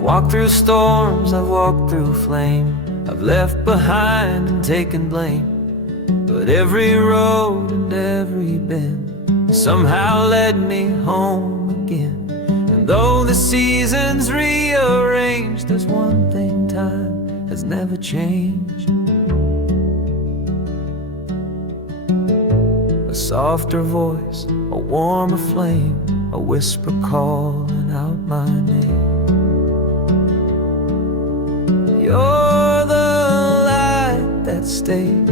I've walked through storms, I've walked through flame, I've left behind and taken blame. But every road and every bend somehow led me home again. And though the seasons rearranged, there's one thing time has never changed. A softer voice, a warmer flame, a whisper calling out my name. You're the light that stayed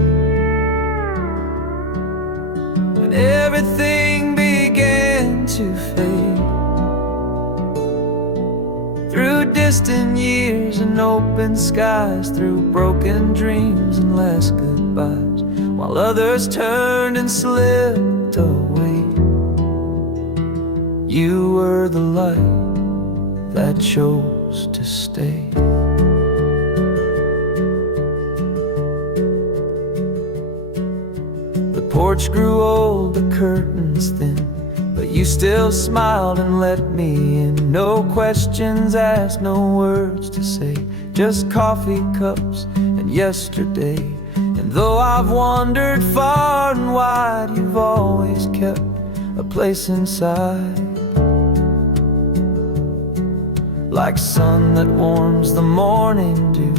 when everything began to fade. Through distant years and open skies, through broken dreams and last goodbyes, while others turned and slipped away, you were the light that chose to stay. The porch grew old, the curtains thin, but you still smiled and let me in. No questions asked, no words to say, just coffee cups and yesterday. And though I've wandered far and wide, you've always kept a place inside. Like sun that warms the morning dew,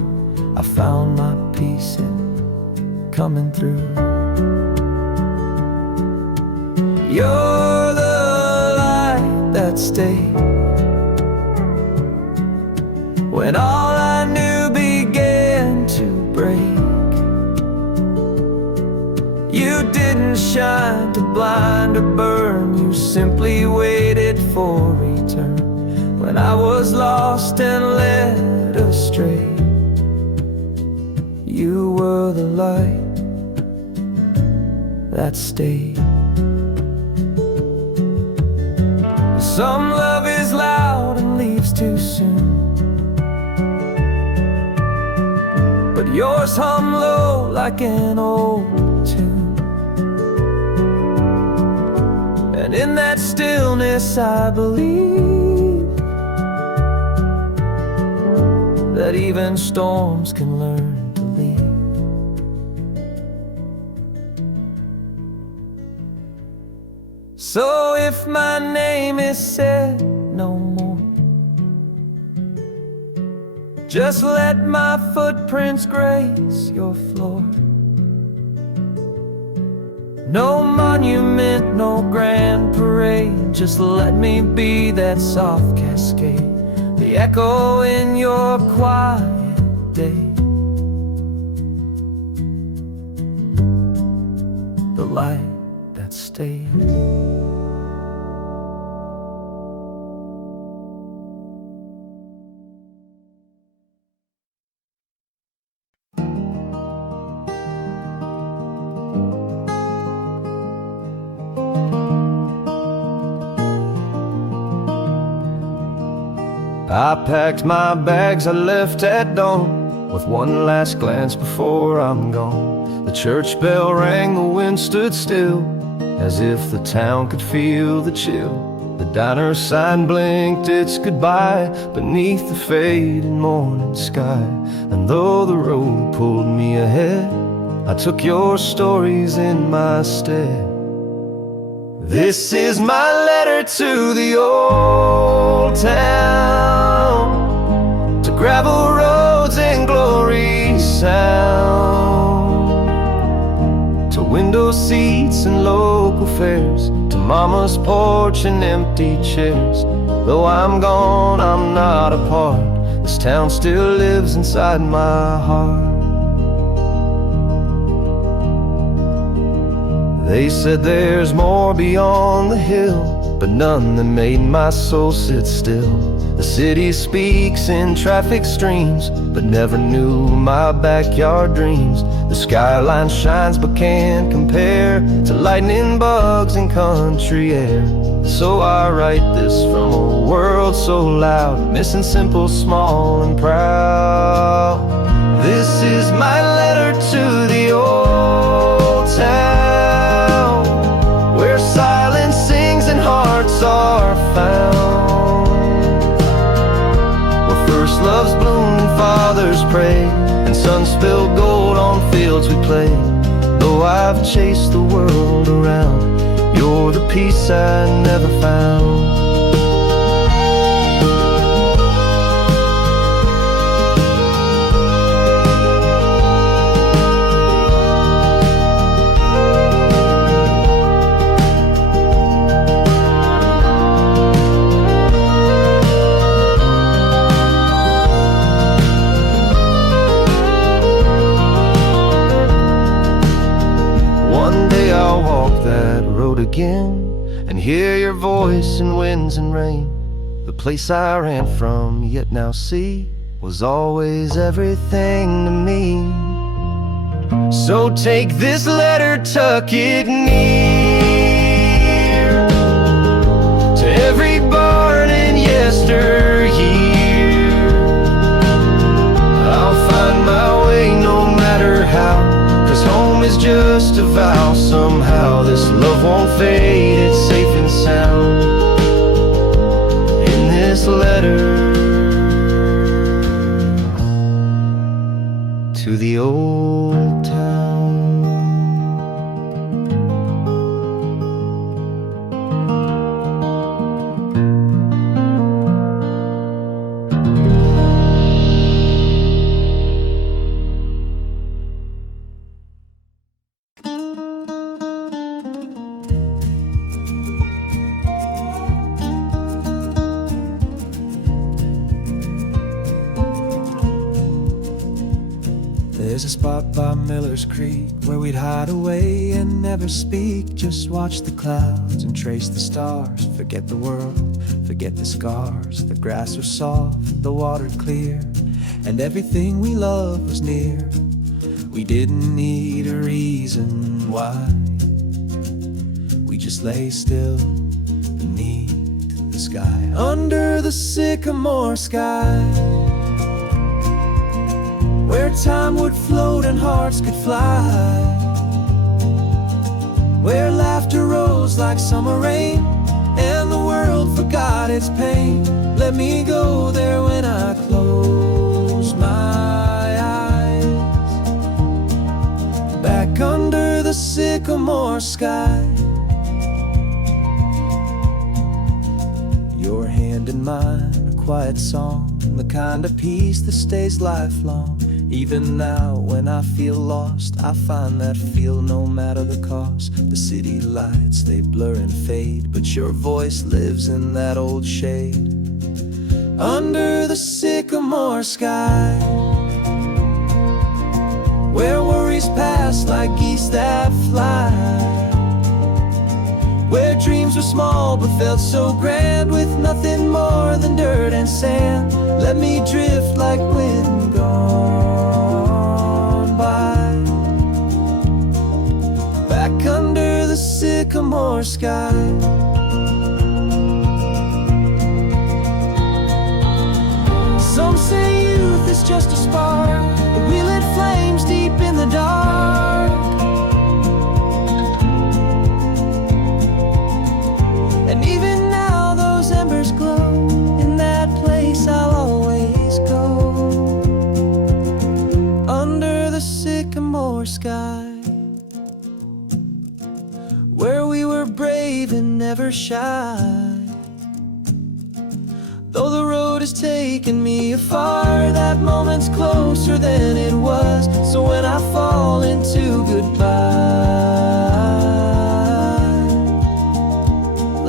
I found my peace in coming through. You're the light that stayed when all I knew began to break. You didn't shine to blind or burn, you simply waited for return. When I was lost and led astray, you were the light that stayed. Some love is loud and leaves too soon, but yours hum low like an old tune. And in that stillness I believe that even storms can learn to leave. So if my name is said no more, just let my footprints grace your floor. No monument, no grand parade, just let me be that soft cascade, the echo in your quiet day, the light that stayed. I packed my bags, I left at dawn, with one last glance before I'm gone. The church bell rang, the wind stood still, as if the town could feel the chill. The diner sign blinked its goodbye beneath the fading morning sky. And though the road pulled me ahead, I took your stories in my stead. This is my letter to the old town, to gravel roads and glory sound, to window seats and local fairs, to mama's porch and empty chairs. Though I'm gone, I'm not apart, this town still lives inside my heart. They said there's more beyond the hill, but none that made my soul sit still. The city speaks in traffic streams, but never knew my backyard dreams. The skyline shines but can't compare to lightning bugs and country air. So I write this from a world so loud, missing simple, small and proud. This is my letter to the old town, where silence sings and hearts are found, where worlds we play. Though I've chased the world around, you're the peace I never found. I'll walk that road again and hear your voice in winds and rain. The place I ran from yet now see was always everything to me. So take this letter, tuck it near to every barn and yesteryear. I'll find my way no matter how, 'cause home is just a vow. Somehow this love won't fade, it's safe and sound in this letter to the old town. There's a spot by Miller's Creek where we'd hide away and never speak. Just watch the clouds and trace the stars. Forget the world, forget the scars. The grass was soft, the water clear, and everything we loved was near. We didn't need a reason why. We just lay still beneath the sky, under the sycamore sky, where time would float and hearts could fly, where laughter rose like summer rain and the world forgot its pain. Let me go there when I close my eyes, back under the sycamore sky. Your hand in mine, a quiet song, the kind of peace that stays lifelong. Even now when I feel lost, I find that feel no matter the cost. The city lights, they blur and fade, but your voice lives in that old shade, under the sycamore sky, where worries pass like geese that fly, where dreams were small but felt so grand, with nothing more than dirt and sand. Let me drift like wind gone by, back under the sycamore sky. Some say youth is just a spark, but we lit flames deep in the dark. And even now those embers glow, in that place I'll always go, under the sycamore sky, where we were brave and never shy. Though the road has taken me afar, that moment's closer than it was. So when I fall into goodbye,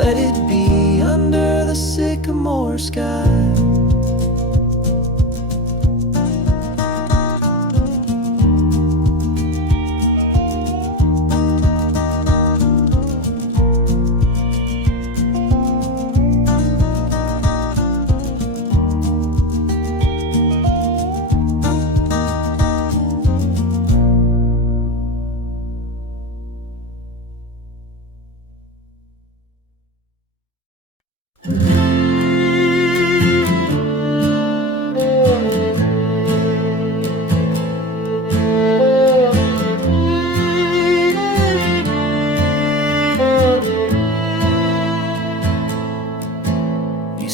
let it be under the sycamore sky.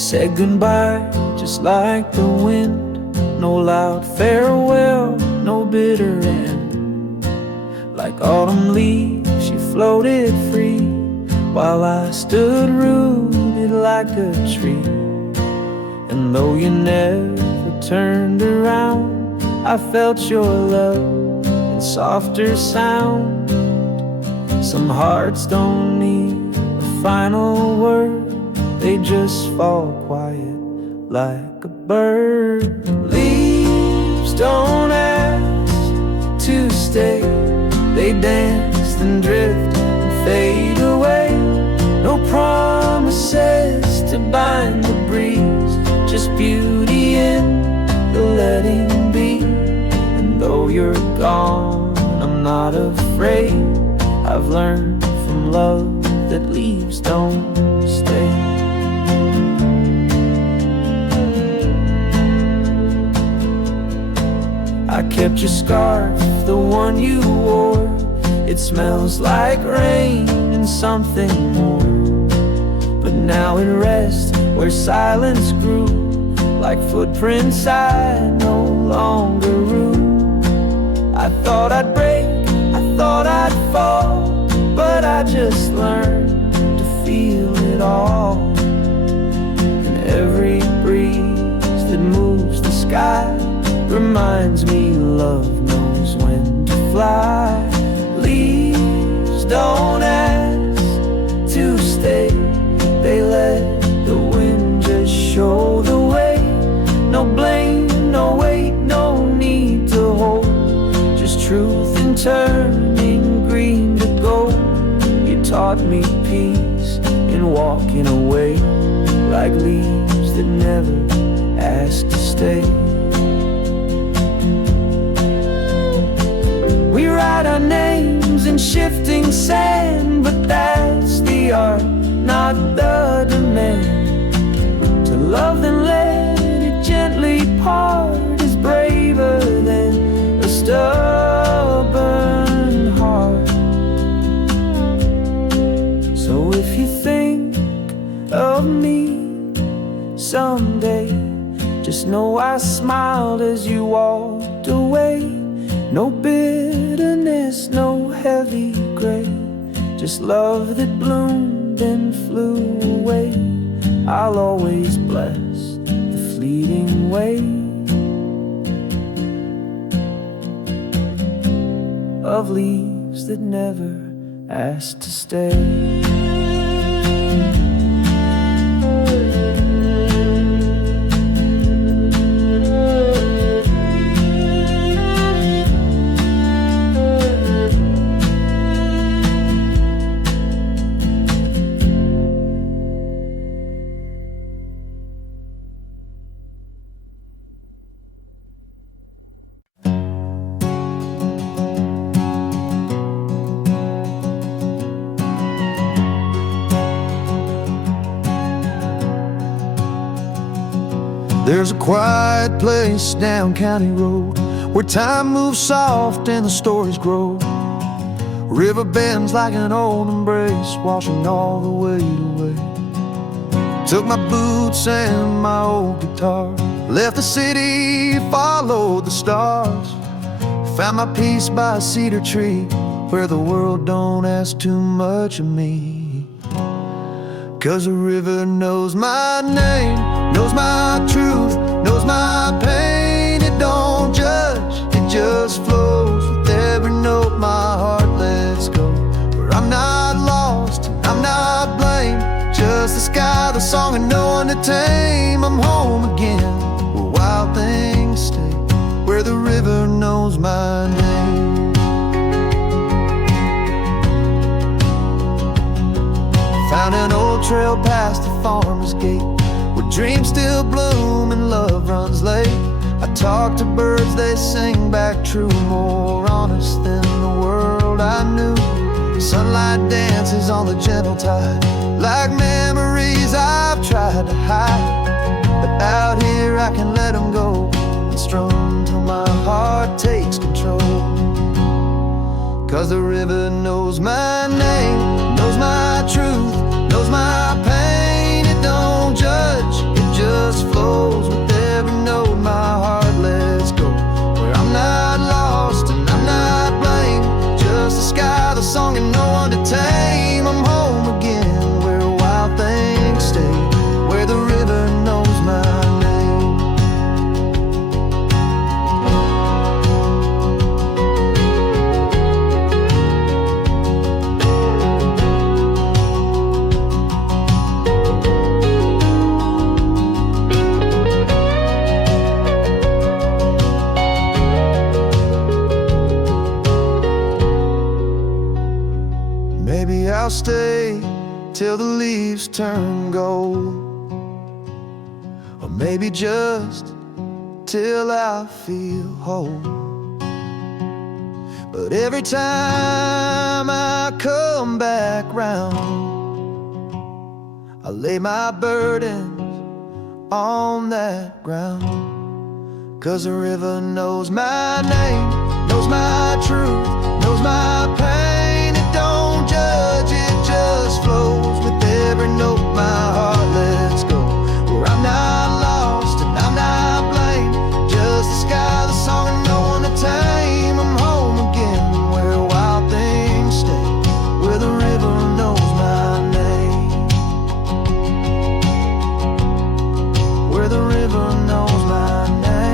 Said goodbye just like the wind, no loud farewell, no bitter end. Like autumn leaves, she floated free, while I stood rooted like a tree. And though you never turned around, I felt your love in softer sound. Some hearts don't need a final word, they just fall quiet like a bird. Leaves don't ask to stay, they dance and drift and fade away. No promises to bind the breeze, just beauty in the letting be. And though you're gone, I'm not afraid. I've learned from love that leaves don't stay. I kept your scarf, the one you wore. It smells like rain and something more. But now it rests where silence grew, like footprints I no longer rue. I thought I'd break, I thought I'd fall, but I just learned to feel it all. And every breeze that moves the sky reminds me love knows when to fly. Leaves don't ask to stay, they let the wind just show the way. No blame, no weight, no need to hold, just truth in turning green to gold. You taught me peace in walking away, like leaves that never ask to stay. We write our names in shifting sand, but that's the art, not the demand. To love then let it gently part is braver than a stubborn heart. So if you think of me someday, just know I smiled as you walked away. No bitterness, no heavy gray, just love that bloomed and flew away. I'll always bless the fleeting way of leaves that never asked to stay. There's a quiet place down County Road where time moves soft and the stories grow. River bends like an old embrace, washing all the weight away. Took my boots and my old guitar, left the city, followed the stars. Found my peace by a cedar tree where the world don't ask too much of me. 'Cause the river knows my name, knows my truth, knows my pain. It don't judge, it just flows with every note my heart lets go. Where I'm not lost, I'm not blamed, just the sky, the song, and no one to tame. I'm home again, where wild things stay, where the river knows my name. Found an old trail past the farmer's gate, where dreams still bloom and love runs late. I talk to birds, they sing back true, more honest than the world I knew. Sunlight dances on the gentle tide, like memories I've tried to hide. But out here I can let them go and strum till my heart takes control. 'Cause the river knows my name, knows my truth, knows my pain. It don't judge, it just flows with every note my heart lets go. Where I'm not lost and I'm not blamed, just the way till the leaves turn gold, or maybe just till I feel whole. But every time I come back round, I lay my burdens on that ground. 'Cause the river knows my name, knows my truth, knows my pain. It don't judge, it just flows with every note my heart lets go. Where I'm not lost and I'm not blamed, just the sky, the song, and no one to tame. I'm home again, where wild things stay, where the river knows my name, where the river knows my name.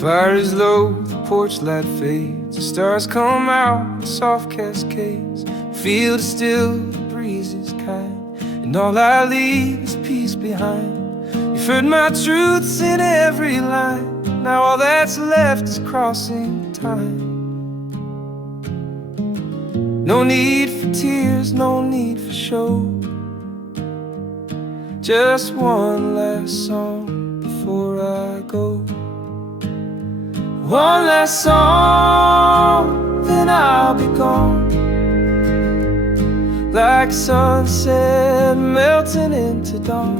Fire is low, the porch light fades, the stars come out in soft cascades. Field is still, the breeze is kind, and all I leave is peace behind. You've heard my truths in every line, now all that's left is crossing time. No need for tears, no need for show, just one last song before I go. One last song, then I'll be gone, like sunset melting into dawn.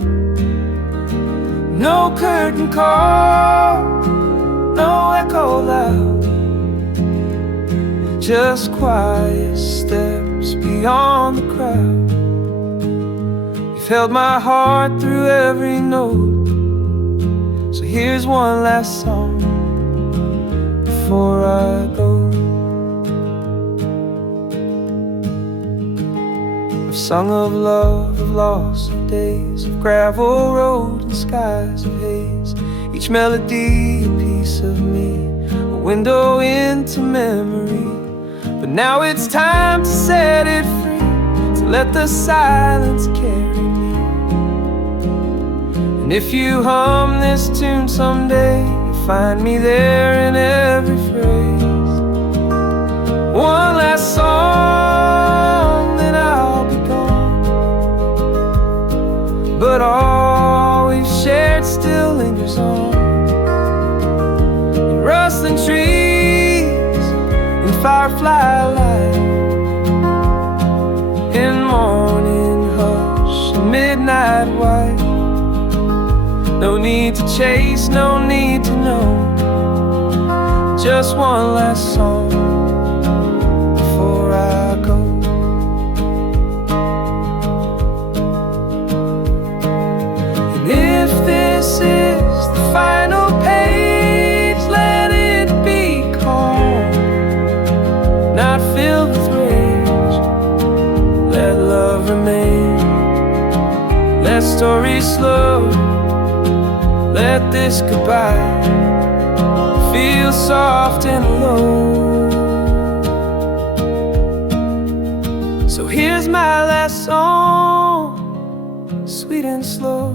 No curtain call, no echo loud, just quiet steps beyond the crowd. You've held my heart through every note, so here's one last song before I go. I've sung of love, of loss, of days, of gravel road and skies of haze. Each melody a piece of me, a window into memory. But now it's time to set it free, to let the silence carry me. And if you hum this tune someday, find me there in every phrase. One last song, then I'll be gone, but all we've shared still lingers on. In rustling trees, in firefly light, in morning hush, and midnight white. No need to chase, no need to know, just one last song before I go. And if this is the final page, let it be calm, not filled with rage. Let love remain, let stories slow, let this goodbye feel soft and low. So here's my last song, sweet and slow,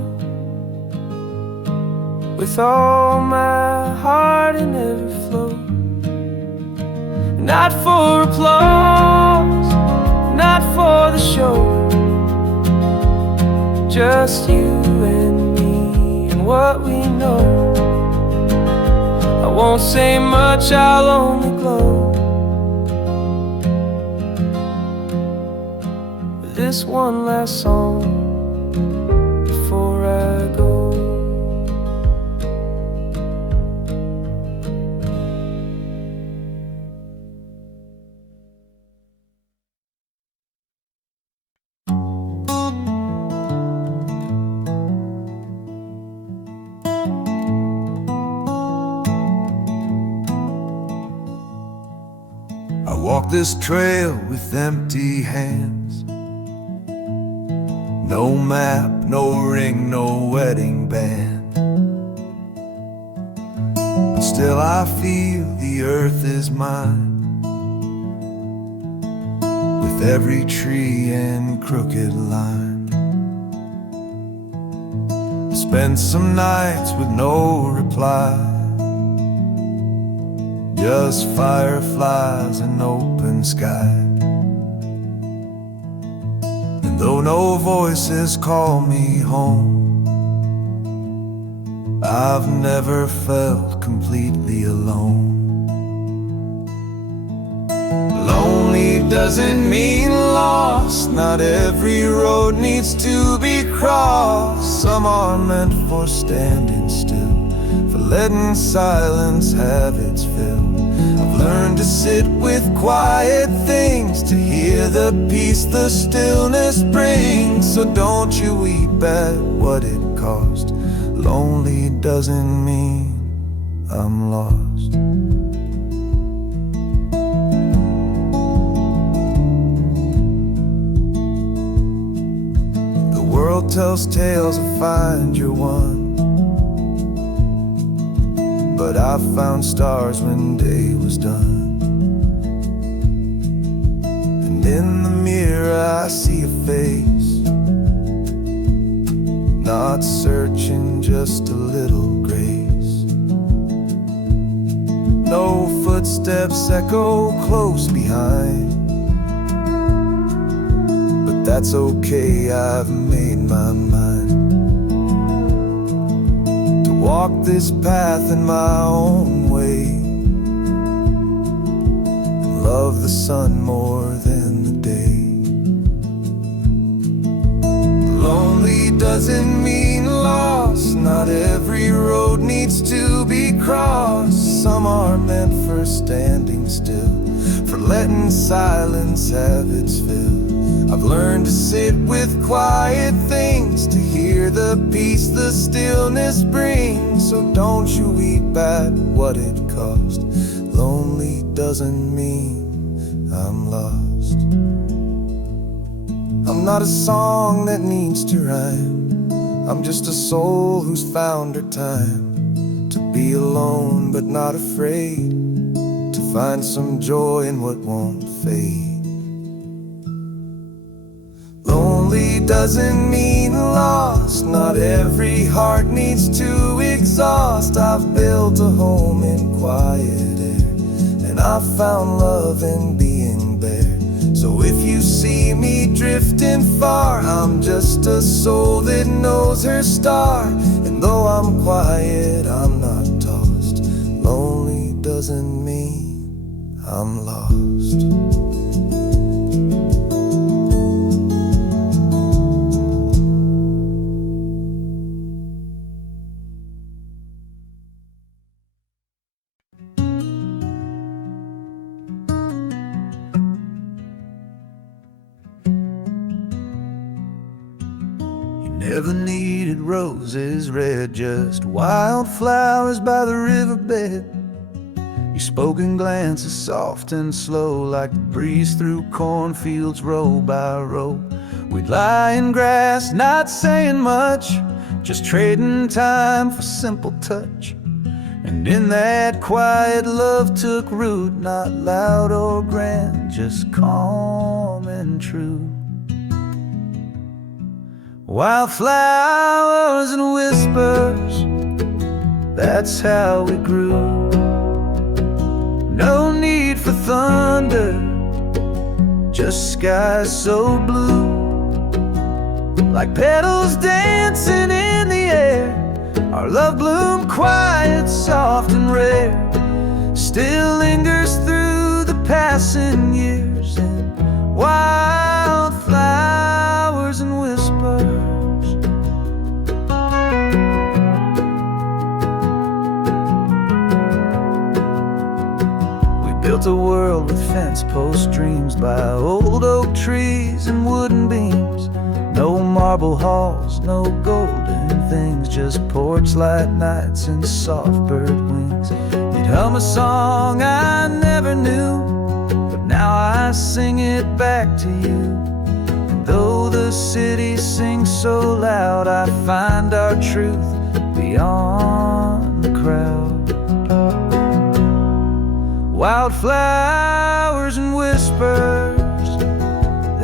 with all my heart in every flow. Not for applause, not for the show, just you and me and what we know. I won't say much, I'll only glow with this one last song before I go. I walk this trail with empty hands, no map, no ring, no wedding band, but still I feel the earth is mine, with every tree and crooked line. Spent some nights with no reply, just fireflies and open sky. And though no voices call me home, I've never felt completely alone. Lonely doesn't mean lost. Not every road needs to be crossed. Some are meant for standing still, for letting silence have its fill. I've learned to sit with quiet things, to hear the peace the stillness brings. So don't you weep at what it cost. Lonely doesn't mean I'm lost. The world tells tales of find your one, but I found stars when day was done. And in the mirror I see a face, not searching, just a little grace. No footsteps echo close behind, but that's okay, I've made my mind to walk this path in my own way, and love the sun more than the day. Lonely doesn't mean lost. Not every road needs to be crossed. Some are meant for standing still, for letting silence have its fill. I've learned to sit with quiet things, to hear the peace the stillness brings. So don't you weep at what it cost. Lonely doesn't mean I'm lost. I'm not a song that needs to rhyme. I'm just a soul who's found her time to be alone but not afraid, to find some joy in what won't fade. Lonely doesn't mean lost. Not every heart needs to exhaust. I've built a home in quiet air, and I've found love in being bare. So if you see me drifting far, I'm just a soul that knows her star. And though I'm quiet, I'm not tossed. Lonely doesn't mean I'm lost. Never needed roses red, just wildflowers by the riverbed. Your spoken glances soft and slow, like the breeze through cornfields row by row. We'd lie in grass, not saying much, just trading time for simple touch. And in that quiet, love took root, not loud or grand, just calm and true. Wildflowers and whispers, that's how we grew. No need for thunder, just skies so blue. Like petals dancing in the air, our love bloomed quiet, soft and rare. Still lingers through the passing years in wildflowers and whispers. Built a world with fence post dreams by old oak trees and wooden beams. No marble halls, no golden things, just porch light nights and soft bird wings. You'd hum a song I never knew, but now I sing it back to you. And though the city sings so loud, I find our truth beyond the crowd. Wildflowers and whispers,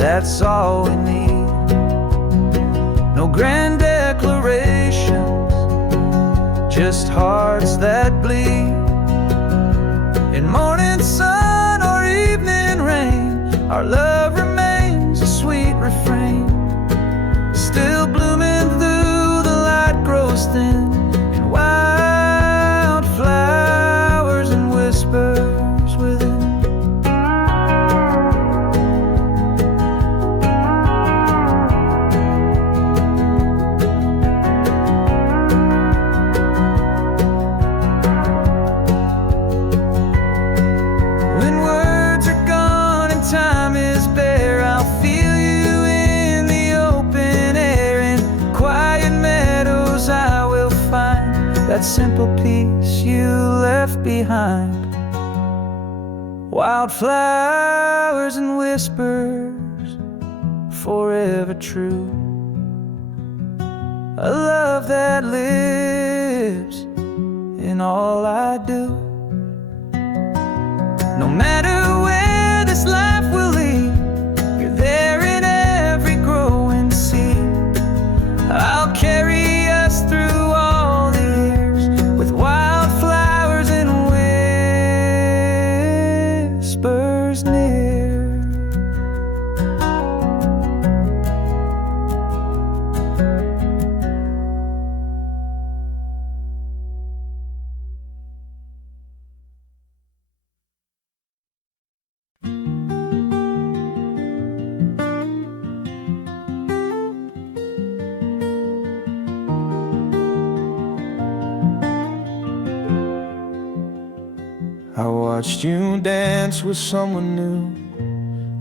that's all we need. No grand declarations, just hearts that bleed. In morning sun or evening rain, our love remains a sweet refrain. Still blooming through the light grows thin, and wild flowers and whispers within. When words are gone and time is bare, I'll feel you in the open air. In quiet meadows I will find that simple peace you left behind. Wildflowers and whispers, forever true. A love that lives in all I do. No matter where this life will lead, you're there in every growing seed. I'll carry us through all the years with wildflowers and whispers near. I watched you dance with someone new,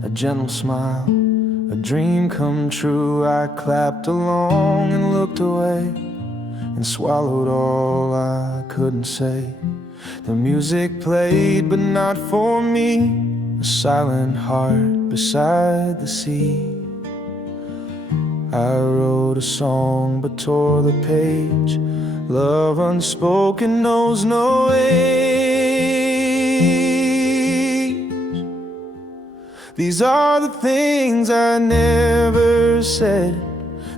a gentle smile, a dream come true. I clapped along and looked away and swallowed all I couldn't say. The music played, but not for me, a silent heart beside the sea. I wrote a song but tore the page. Love unspoken knows no age. These are the things I never said,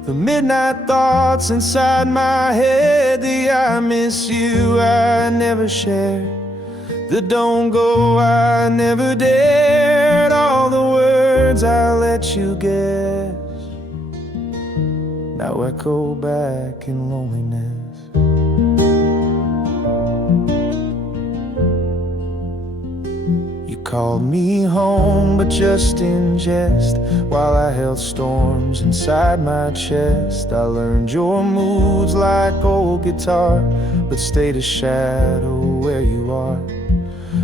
the midnight thoughts inside my head, the I miss you I never shared, the don't go I never dared, all the words I let you guess now echo back in loneliness. You called me home, but just in jest, while I held storms inside my chest. I learned your moods like old guitar, but stayed a shadow where you are.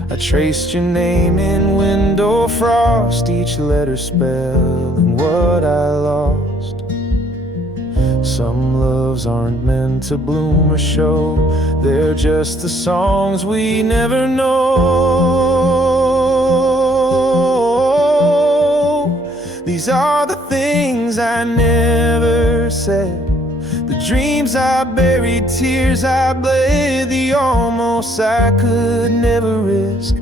I traced your name in window frost, each letter spelling what I lost. Some loves aren't meant to bloom or show, they're just the songs we never know. These are the things I never said, the dreams I buried, tears I bled, the almost I could never risk,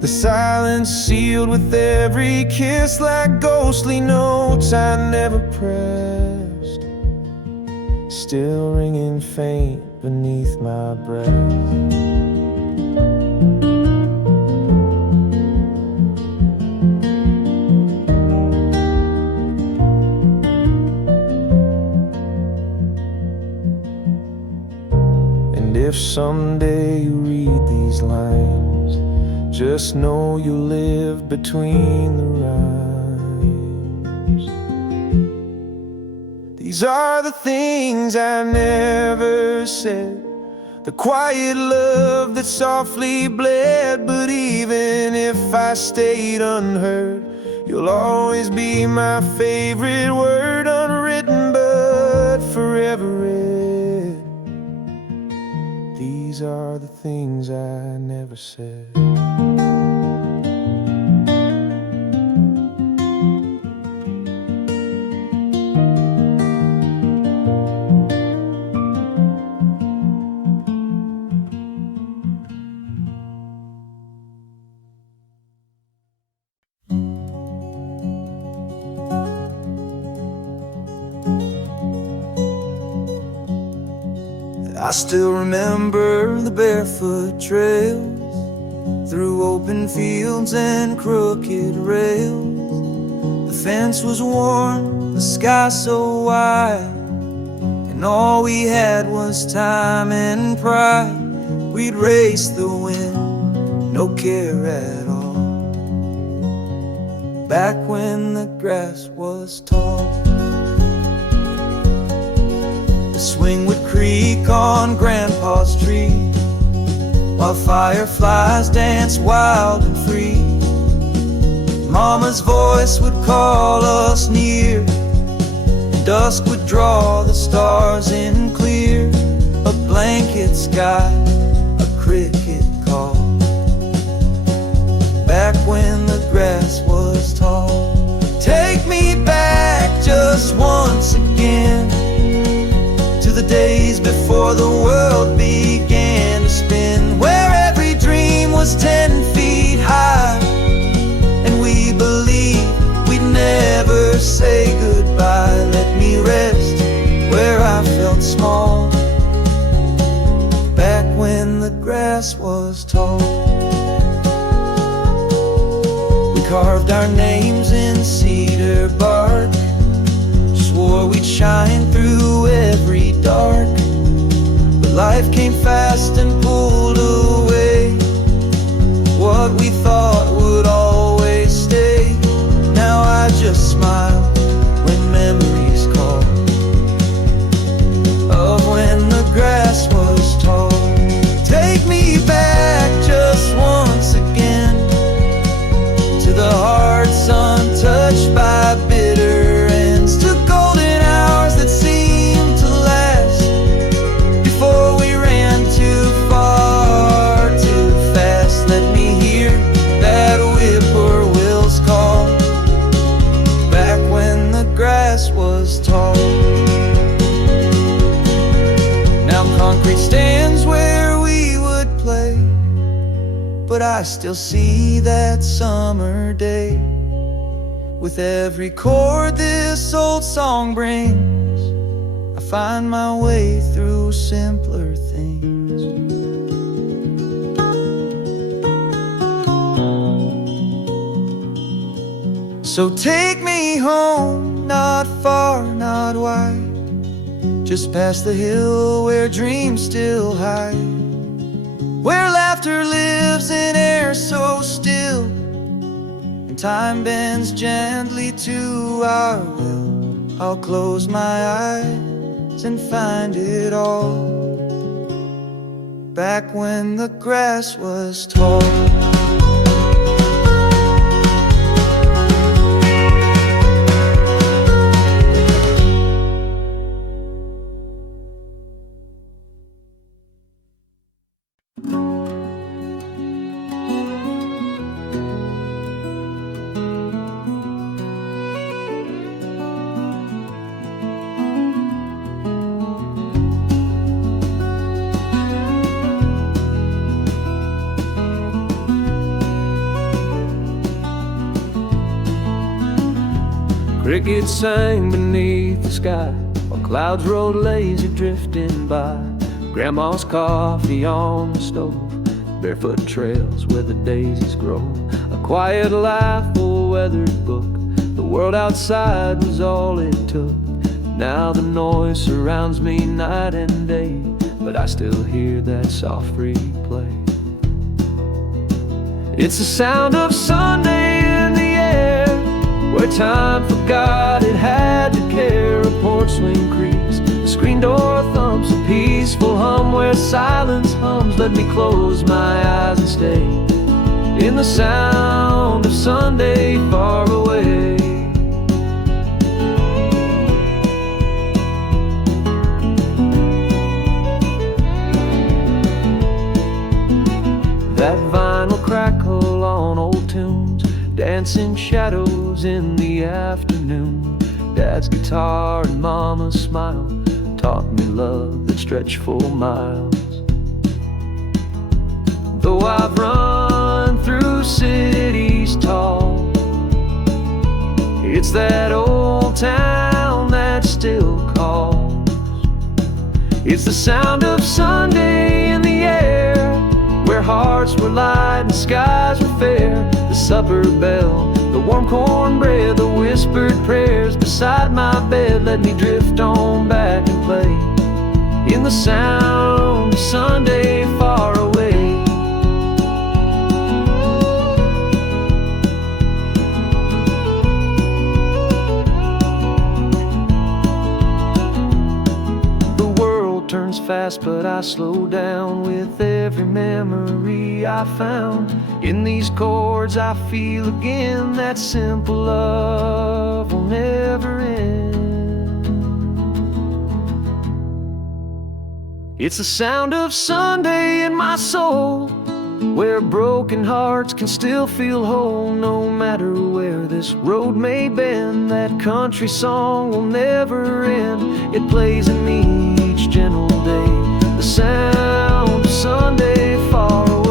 the silence sealed with every kiss, like ghostly notes I never pressed, still ringing faint beneath my breath. And if someday you read these lines, just know you live between the rhymes. These are the things I never said, the quiet love that softly bled. But even if I stayed unheard, you'll always be my favorite word, unwritten but forever read. These are the things I never said. I still remember the barefoot trails through open fields and crooked rails. The fence was worn, the sky so wide, and all we had was time and pride. We'd race the wind, no care at all, back when the grass was tall. The swing would creak on Grandpa's tree, while fireflies danced wild and free. Mama's voice would call us near, and dusk would draw the stars in clear. A blanket sky, a cricket call, back when the grass was tall. Take me back just once again to the days before the world began to spin, where every dream was 10 feet high, and we believed we'd never say goodbye. Let me rest where I felt small, back when the grass was tall. We carved our names in cedar bark, swore we'd shine through every dark, but life came fast and pulled away what we thought would always stay. Now I just smile when memories call of when the grass was tall. Take me back just once again to the hearts untouched by bitter ends, to golden hours that seemed to last before we ran too far, too fast. Let me hear that whippoorwill's call, back when the grass was tall. Now concrete stands where we would play, but I still see that summer day. With every chord this old song brings, I find my way through simpler things. So take me home, not far, not wide, just past the hill where dreams still hide, where laughter lives in air so still, and time bends gently to our will. I'll close my eyes and find it all, back when the grass was tall. Crickets sang beneath the sky, while clouds rolled lazy drifting by. Grandma's coffee on the stove, barefoot trails where the daisies grow. A quiet laugh, a weathered book, the world outside was all it took. Now the noise surrounds me night and day, but I still hear that soft replay. It's the sound of Sunday in the air, where time forgot it had to care. A porch swing creaks, the screen door thumps, a peaceful hum where silence hums. Let me close my eyes and stay in the sound of Sunday far away. That vinyl crackle on old tunes, dancing shadows in the afternoon. Dad's guitar and Mama's smile taught me love that stretched for miles. Though I've run through cities tall, it's that old town that still calls. It's the sound of Sunday in the air, where hearts were light and skies were fair. The supper bell, the warm cornbread, the whispered prayers beside my bed let me drift on back and play in the sound of Sunday far away. The world turns fast, but I slow down with every memory I found. In these chords I feel again that simple love will never end. It's the sound of Sunday in my soul, where broken hearts can still feel whole. No matter where this road may bend, that country song will never end. It plays in me each gentle day, the sound of Sunday far away.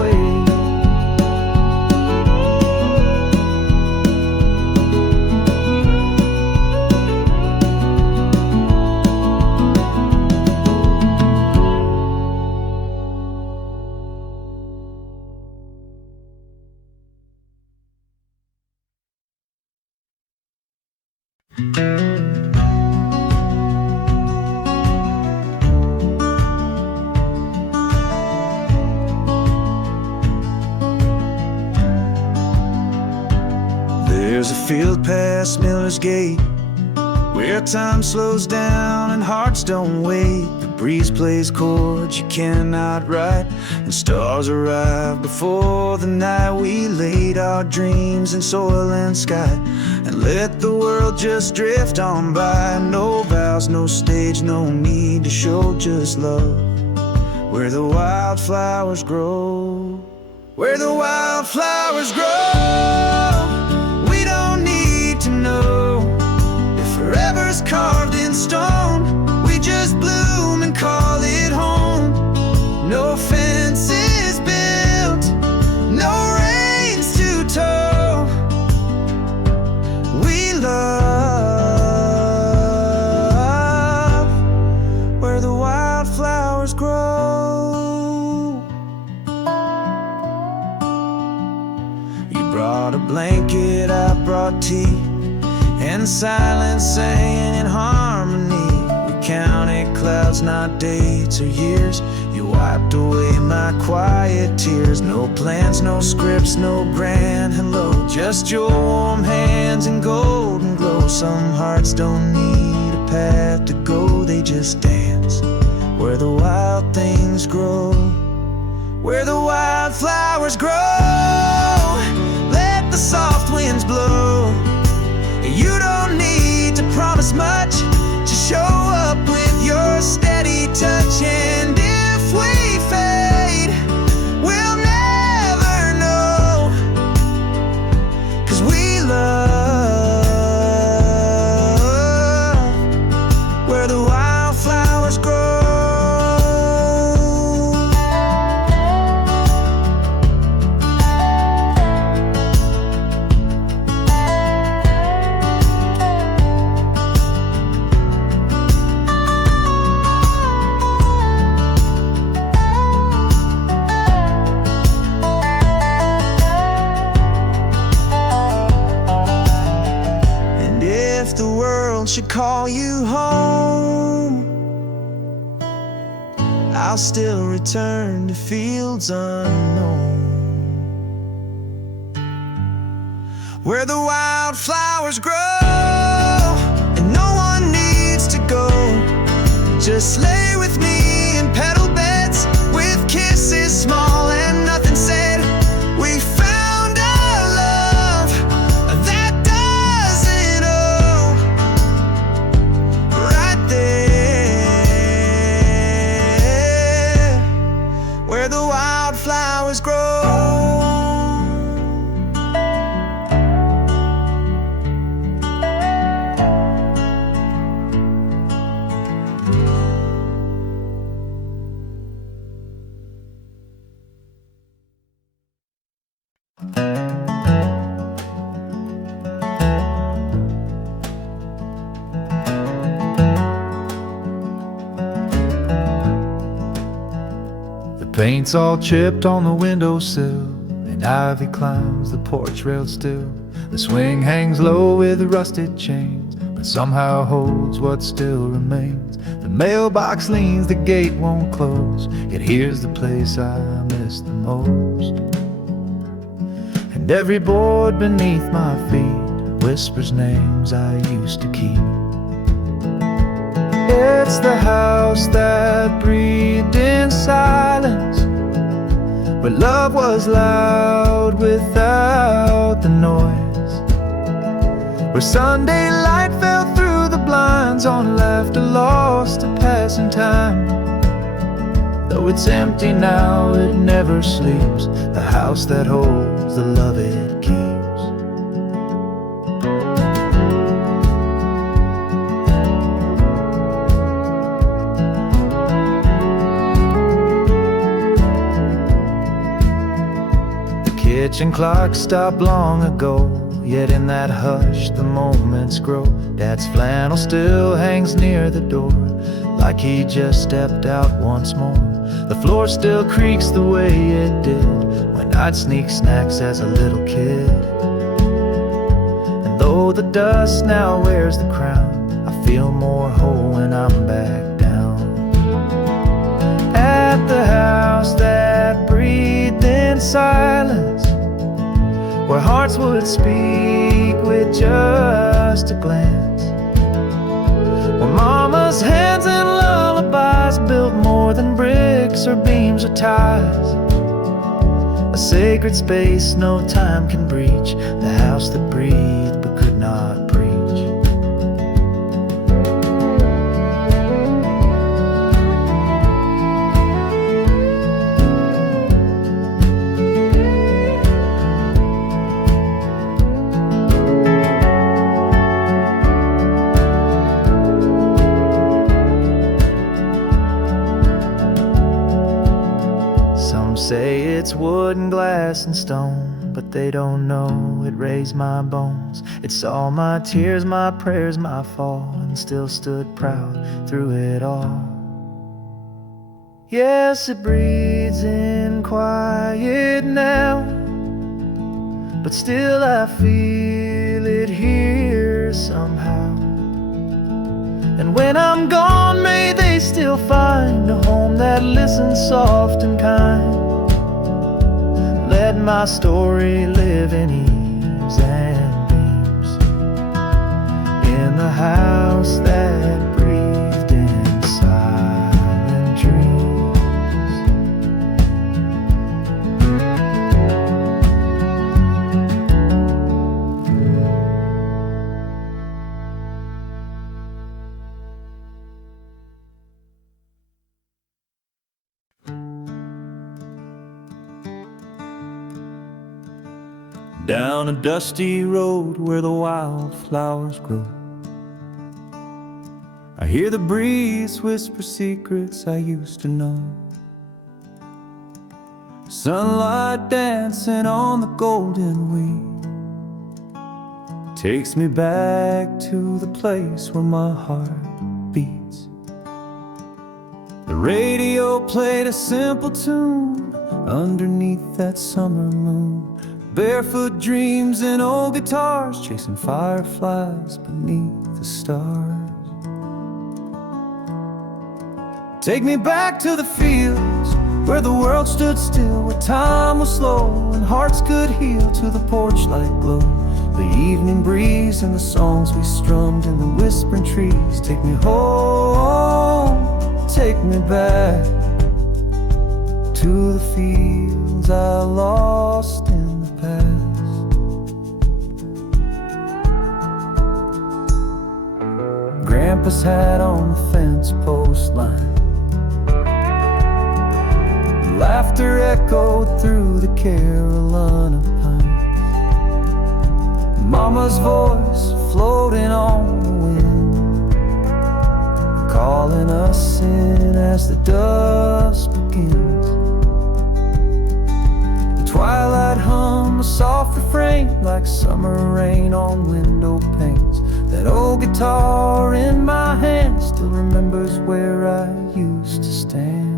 There's a field past Miller's Gate, where time slows down and hearts don't wait. The breeze plays chords you cannot write, and stars arrive before the night. We laid our dreams in soil and sky, and let the world just drift on by. No vows, no stage, no need to show, just love. Where the wildflowers grow, where the wildflowers grow. We don't need to know if forever's carved in stone. We just bloom and call it home. No fences built, no reins to tow. We love where the wildflowers grow. You brought a blanket, I brought tea, and silence sang in harmony. We counted clouds, not dates or years. You wiped away my quiet tears. No plans, no scripts, no grand hello, just your warm hands and golden glow. Some hearts don't need a path to go, they just dance where the wild things grow, where the wildflowers grow. Let the soft winds blow. You don't need to promise much, just show up with your steady touch. And if we fade, we'll never know, 'cause we love where the wildflowers grow. If the world should call you home, I'll still return to fields unknown, where the wildflowers grow. And no one needs to go, just lay with me in petal beds, with kisses small and nothing said. We found a love that doesn't owe, right there where the wildflowers grow. Paint's all chipped on the windowsill, and ivy climbs the porch rail still. The swing hangs low with rusted chains, but somehow holds what still remains. The mailbox leans, the gate won't close, yet here's the place I miss the most. And every board beneath my feet whispers names I used to keep. It's the house that breathed in silence, where love was loud without the noise, where Sunday light fell through the blinds on laughter lost to passing time. Though it's empty now, it never sleeps, the house that holds the love it keeps. Kitchen clock stopped long ago, yet in that hush the moments grow. Dad's flannel still hangs near the door, like he just stepped out once more. The floor still creaks the way it did when I'd sneak snacks as a little kid. And though the dust now wears the crown, I feel more whole when I'm back down at the house that breathed in silence, where hearts would speak with just a glance, where mama's hands and lullabies built more than bricks or beams or ties. A sacred space no time can breach, the house that breathed but could not preach. Say it's wood and glass and stone, but they don't know it raised my bones. It saw my tears, my prayers, my fall, and still stood proud through it all. Yes, it breathes in quiet now, but still I feel it here somehow. And when I'm gone, may they still find a home that listens soft and kind. Let my story live in eaves and beams, in the house that breathed in silent dreams. Down a dusty road where the wildflowers grow, I hear the breeze whisper secrets I used to know. Sunlight dancing on the golden wing takes me back to the place where my heart beats. The radio played a simple tune underneath that summer moon. Barefoot dreams and old guitars chasing fireflies beneath the stars. Take me back to the fields where the world stood still, where time was slow and hearts could heal, to the porch light glow, the evening breeze and the songs we strummed in the whispering trees. Take me home, take me back to the fields I lost in the past. Grandpa's hat on the fence post line, laughter echoed through the Carolina pines. Mama's voice floating on the wind, calling us in as the dusk begins. The twilight hum, a soft refrain like summer rain on window panes. That old guitar in my hand still remembers where I used to stand.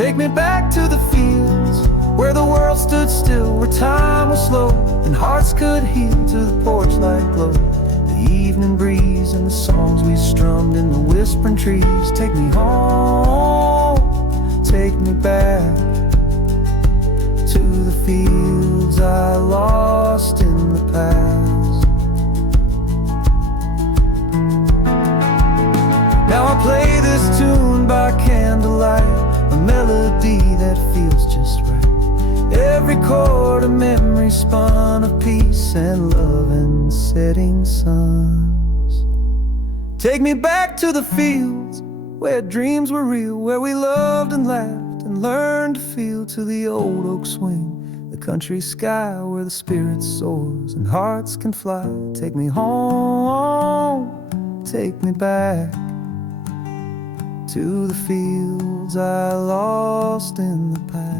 Take me back to the fields where the world stood still, where time was slow and hearts could heal to the porch light glow. The evening breeze and the songs we strummed in the whispering trees. Take me home, take me back to the fields I lost in the past. Now I play this tune by candlelight, a melody that feels just right. Every chord a memory spun of peace and love and setting suns. Take me back to the fields where dreams were real, where we loved and laughed and learned to feel, to the old oak swing, the country sky where the spirit soars and hearts can fly. Take me home, take me back to the fields I lost in the past.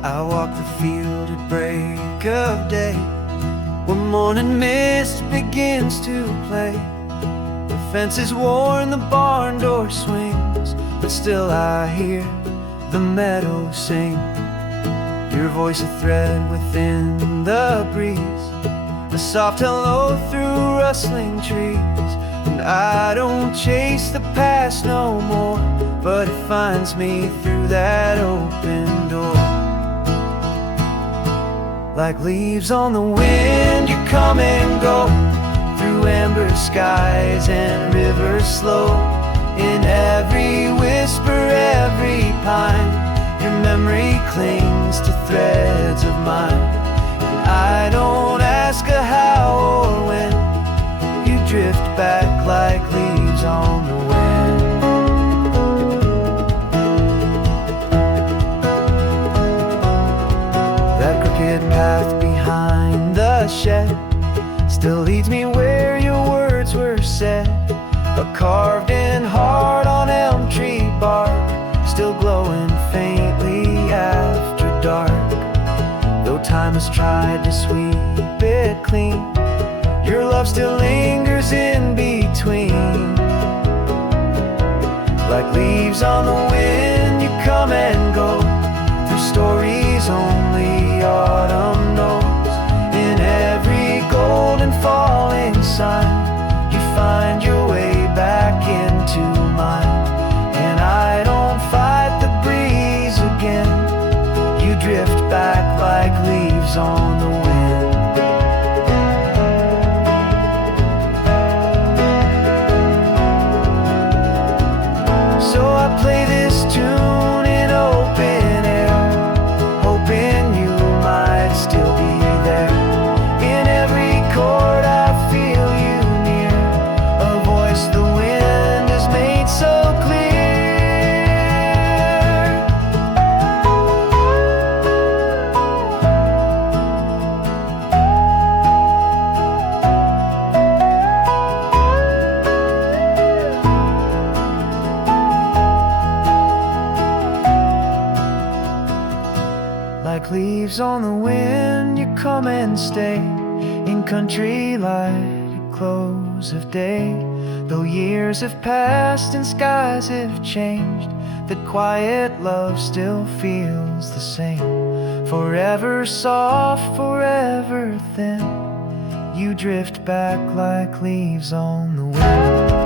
I walk the field at break of day, when morning mist begins to play. The fence is worn, the barn door swings, but still I hear the meadow sing. Your voice a thread within the breeze, a soft hello through rustling trees. And I don't chase the past no more, but it finds me through that open door. Like leaves on the wind, you come and go, through amber skies and rivers slow. In every whisper, every pine, your memory clings to threads of mine. And I don't ask a how or when, you drift back like leaves on the wind. Path behind the shed still leads me where your words were said. A carved in heart on elm tree bark, still glowing faintly after dark. Though time has tried to sweep it clean, your love still lingers in between. Like leaves on the wind, you come and go, through stories only autumn knows. In every golden falling sun, you find your way back into mine. And I don't fight the breeze again, you drift back like leaves on the wind. So I play this tune in open air, hoping you might still be there. In every chord I feel you near, a voice the wind has made so clear. Like leaves on the wind, you come and stay. In country light at close of day, though years have passed and skies have changed, that quiet love still feels the same. Forever soft, forever thin, you drift back like leaves on the wind.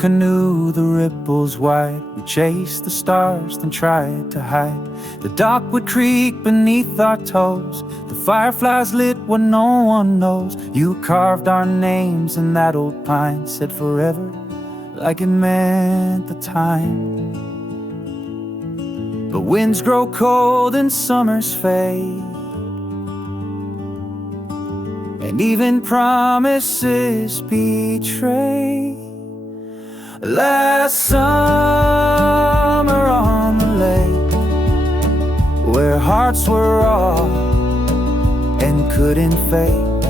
canoe, the ripples white. We chased the stars, then tried to hide. The dock would creak beneath our toes. The fireflies lit what no one knows. You carved our names in that old pine, said forever, like it meant the time. But winds grow cold and summers fade, and even promises betray. Last summer on the lake, where hearts were raw and couldn't fake,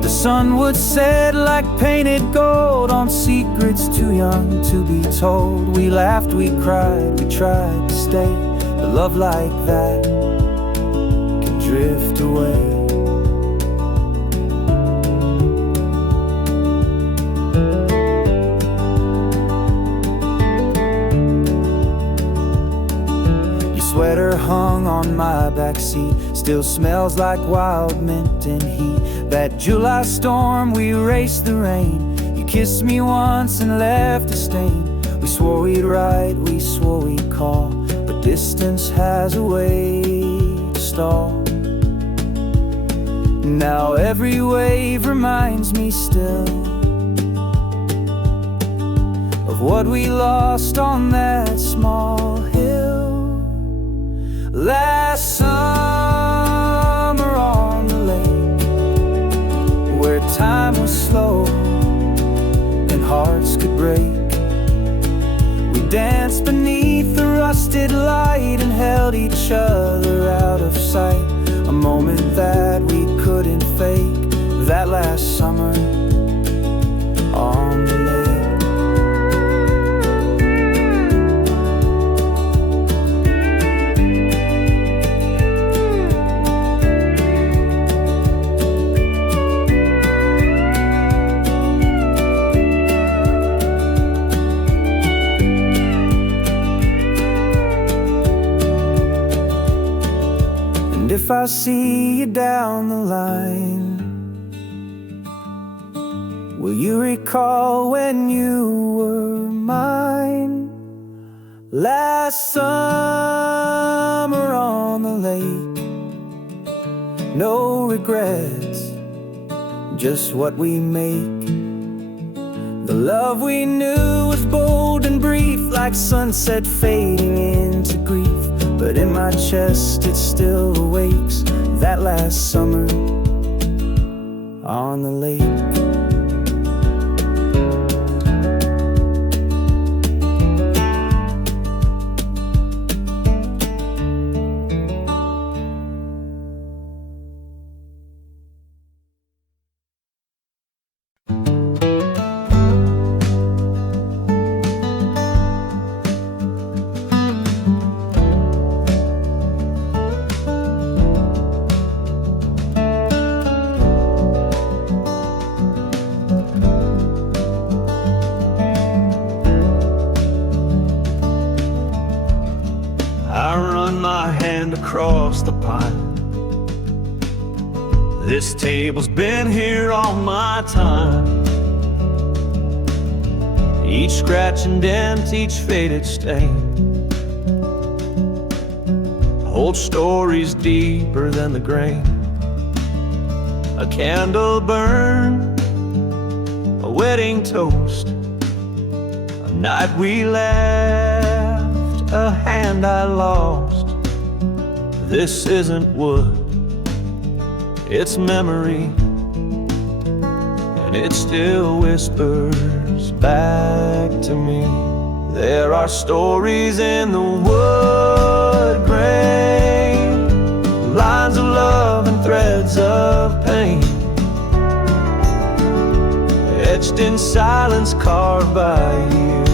the sun would set like painted gold on secrets too young to be told. We laughed, we cried, we tried to stay, but love like that can drift away. Sweater hung on my backseat, still smells like wild mint and heat. That July storm, we raced the rain. You kissed me once and left a stain. We swore we'd write, we swore we'd call, but distance has a way to stall. Now every wave reminds me still of what we lost on that small hill. Last summer on the lake, where time was slow and hearts could break, we danced beneath the rusted light and held each other out of sight. A moment that we couldn't fake, that last summer on the lake. If I see you down the line, will you recall when you were mine? Last summer on the lake, no regrets, just what we make. The love we knew was bold and brief, like sunset fading into grief. But in my chest it still awakes, that last summer on the lake. Across the pine, this table's been here all my time. Each scratch and dent, each faded stain hold stories deeper than the grain. A candle burned, a wedding toast, a night we laughed, a hand I lost. This isn't wood, it's memory, and it still whispers back to me. There are stories in the wood grain, lines of love and threads of pain, etched in silence, carved by years,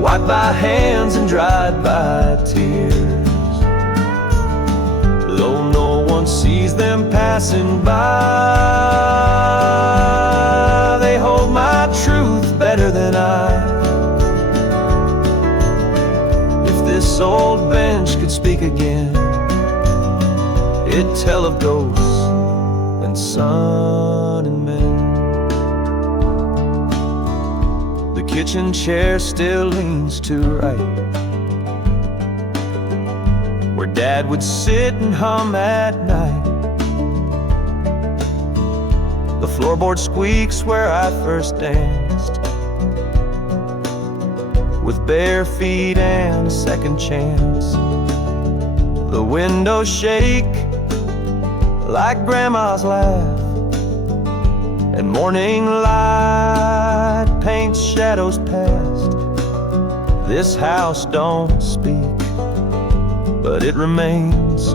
wiped by hands and dried by tears. Though no one sees them passing by, they hold my truth better than I. If this old bench could speak again, it'd tell of ghosts and sun and men. The kitchen chair still leans to right, where Dad would sit and hum at night. The floorboard squeaks where I first danced, with bare feet and a second chance. The windows shake like Grandma's laugh, and morning light paints shadows past. This house don't speak, but it remains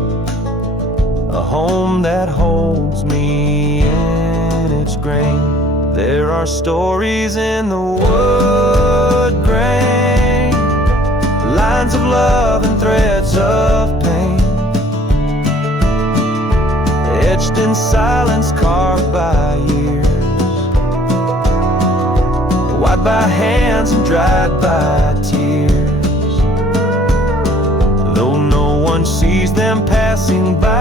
a home that holds me in its grain. There are stories in the wood grain, lines of love and threads of pain, etched in silence, carved by years, wiped by hands and dried by tears. Though no one sees them passing by,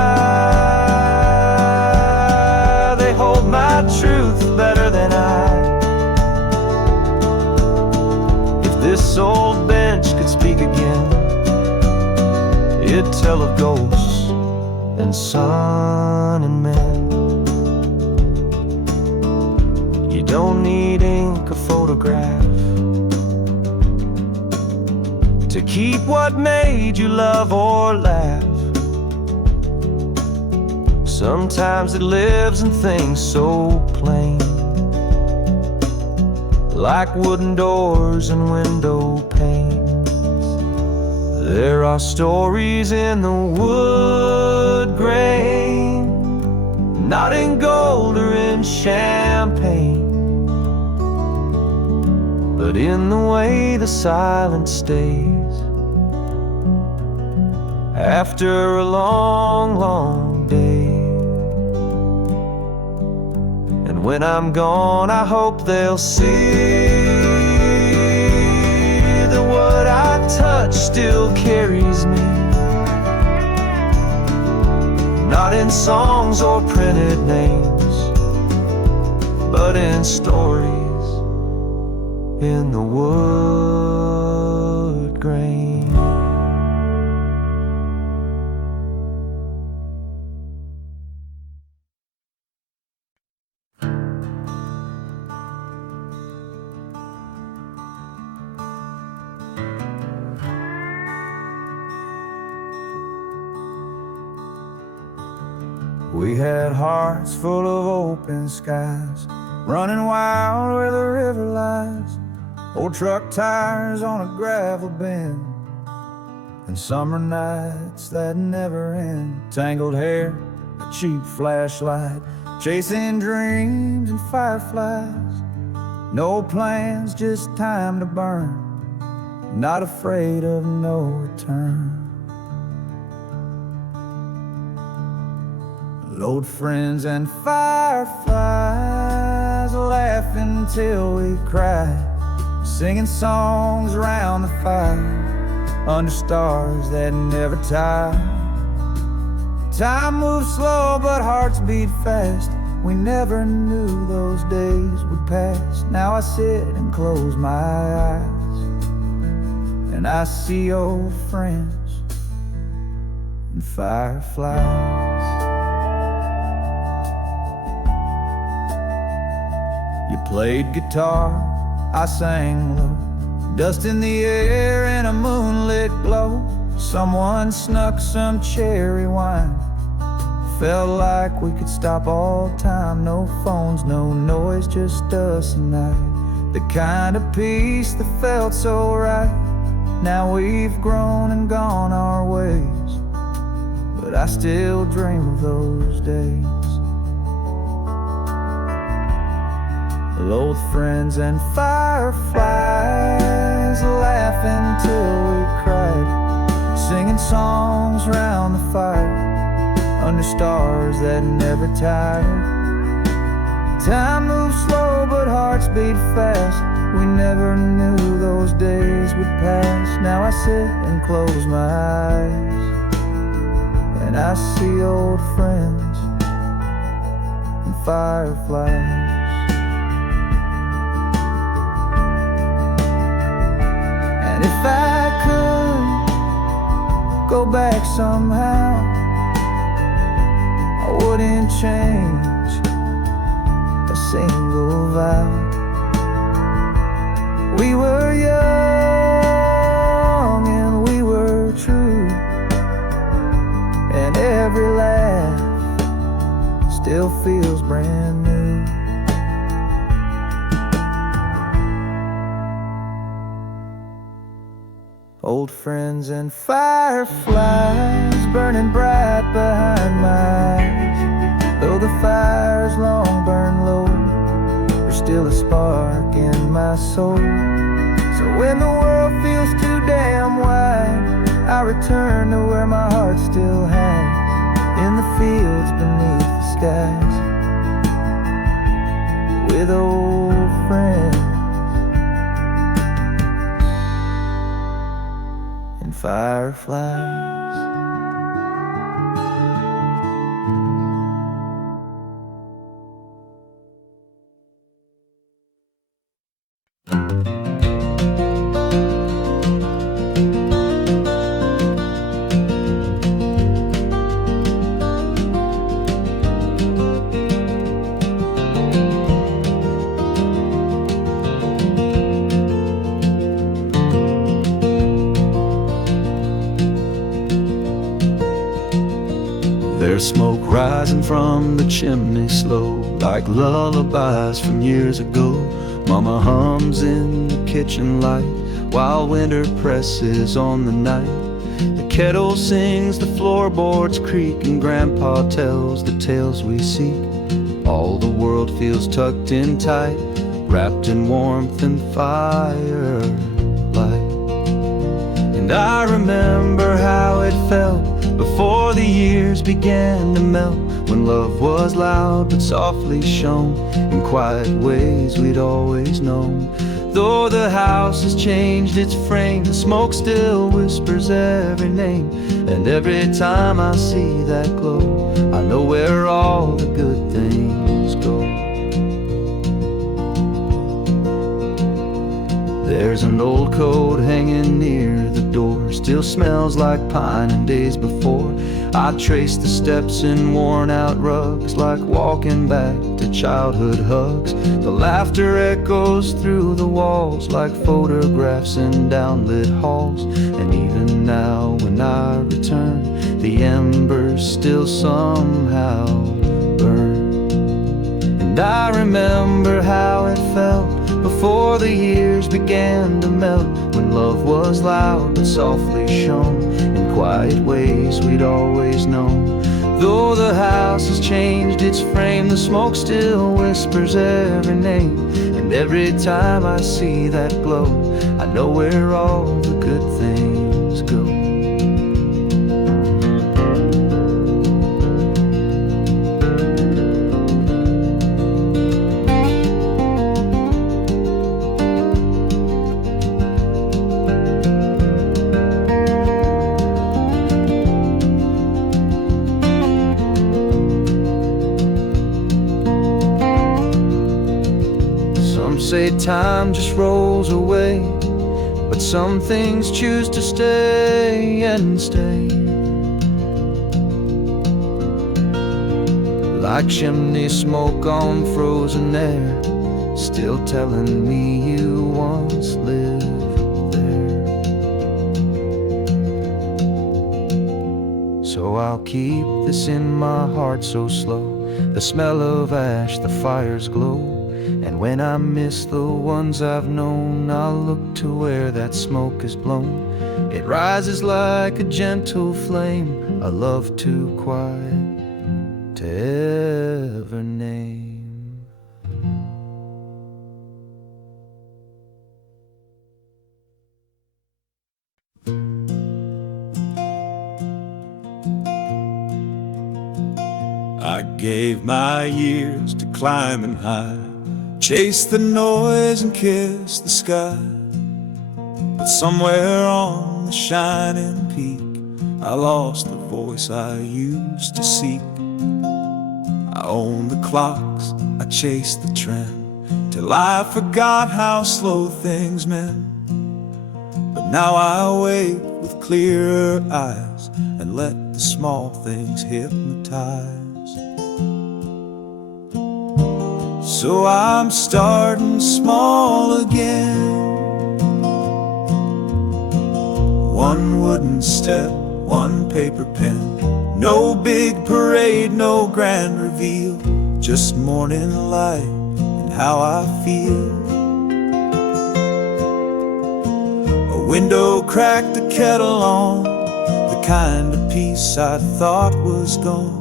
they hold my truth better than I. If this old bench could speak again, it'd tell of ghosts and sun and men. You don't need ink or photograph to keep what made you love or laugh. Sometimes it lives in things so plain, like wooden doors and window panes. There are stories in the wood grain, not in gold or in champagne, but in the way the silence stays after a long, long day. And when I'm gone, I hope they'll see that what I touch still carries me, not in songs or printed names, but in stories in the wood grain. We had hearts full of open skies, running wild where the river lies, old truck tires on a gravel bend, and summer nights that never end. Tangled hair, a cheap flashlight, chasing dreams and fireflies. No plans, just time to burn, not afraid of no return. Old friends and fireflies, laughing till we cried, singing songs around the fire, under stars that never tire. Time moves slow, but hearts beat fast. We never knew those days would pass. Now I sit and close my eyes, and I see old friends and fireflies. You played guitar, I sang low, dust in the air and a moonlit glow. Someone snuck some cherry wine, felt like we could stop all time. No phones, no noise, just us and I. The kind of peace that felt so right. Now we've grown and gone our ways, but I still dream of those days. Old friends and fireflies, laughing till we cried, singing songs round the fire, under stars that never tired. Time moves slow, but hearts beat fast. We never knew those days would pass. Now I sit and close my eyes, and I see old friends and fireflies. go back somehow. I wouldn't change a single vow. We were young and we were true, and every laugh still feels brand new. Old friends and fireflies burning bright behind my eyes. Though the fire's long burned low, there's still a spark in my soul. So when the world feels too damn wide, I return to where my heart still hangs, in the fields beneath the skies, with old friends and fireflies. There's smoke rising from the chimney slow, like lullabies from years ago. Mama hums in the kitchen light, while winter presses on the night. The kettle sings, the floorboards creak, and Grandpa tells the tales we seek. All the world feels tucked in tight, wrapped in warmth and firelight. And I remember how it felt before the years began to melt, when love was loud but softly shone in quiet ways we'd always known. Though the house has changed its frame, the smoke still whispers every name. And every time I see that glow, I know where all the good things go. There's an old coat hanging near the door, still smells like pine and days before. I trace the steps in worn out rugs, like walking back to childhood hugs. The laughter echoes through the walls, like photographs in downlit halls. And even now when I return, the embers still somehow burn. And I remember how it felt before the years began to melt, when love was loud but softly shone in quiet ways we'd always known. Though the house has changed its frame, the smoke still whispers every name. And every time I see that glow, I know where all the good things go. Say time just rolls away, but some things choose to stay and stay. Like chimney smoke on frozen air, still telling me you once lived there. So I'll keep this in my heart so slow, the smell of ash, the fire's glow. And when I miss the ones I've known, I'll look to where that smoke is blown. It rises like a gentle flame, a love too quiet to ever name. I gave my years to climbing high, chase the noise and kiss the sky. But somewhere on the shining peak, I lost the voice I used to seek. I owned the clocks, I chased the trend, till I forgot how slow things meant. but now I wait with clearer eyes and let the small things hypnotize. So I'm starting small again. One wooden step, one paper pen. No big parade, no grand reveal, just morning light and how I feel. A window cracked, a kettle on, the kind of peace I thought was gone.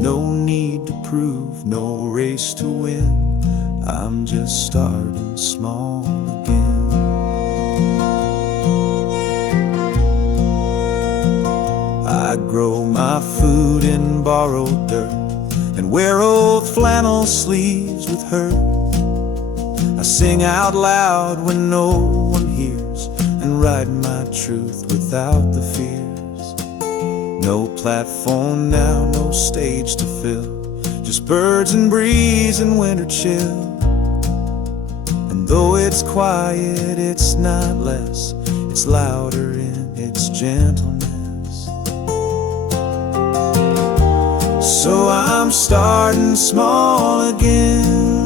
No need to prove, no race to win, I'm just starting small again. I grow my food in borrowed dirt and wear old flannel sleeves with hurt. I sing out loud when no one hears and write my truth without the fears. No platform now, no stage to fill, just birds and breeze and winter chill. And though it's quiet, it's not less, it's louder in its gentleness. So I'm starting small again.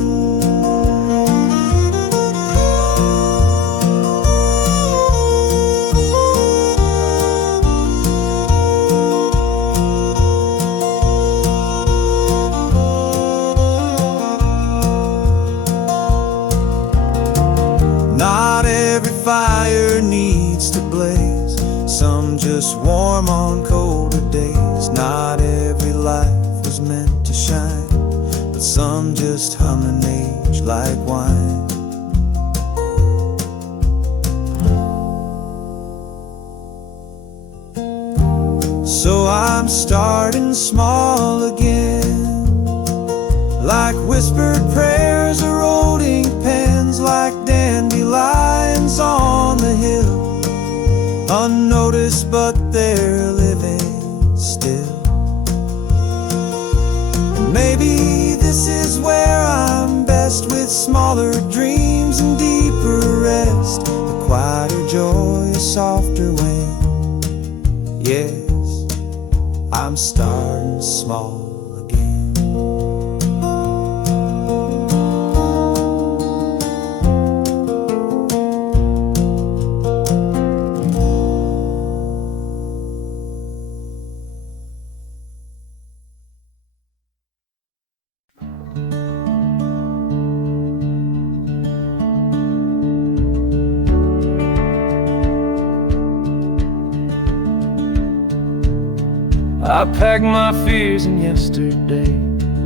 Not every fire needs to blaze, some just warm on colder days. Not every life was meant to shine, but some just hum and age like wine. So I'm starting small again, like whispered prayers or old ink pens, like dandelions on the hill, unnoticed but they're living still. And maybe this is where I'm best, with smaller dreams and deeper rest, a quieter joy, a softer wind. Yes, I'm starting small again. I packed my fears in yesterday,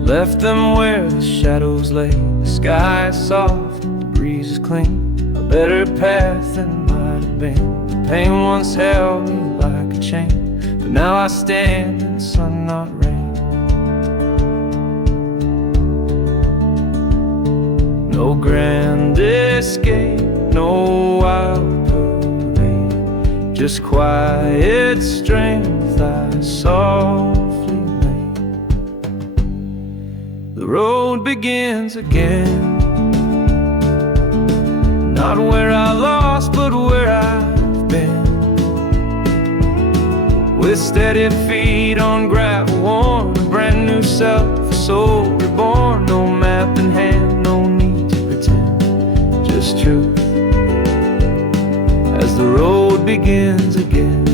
left them where the shadows lay. The sky is soft, the breeze is clean, a better path than might have been. The pain once held me like a chain, but now I stand in sun, not rain. No grand escape, no wild parade, just quiet strength I softly made. The road begins again, not where I lost, but where I've been. With steady feet on gravel worn, a brand new self, a soul reborn. No map in hand, no need to pretend, just truth as the road begins again.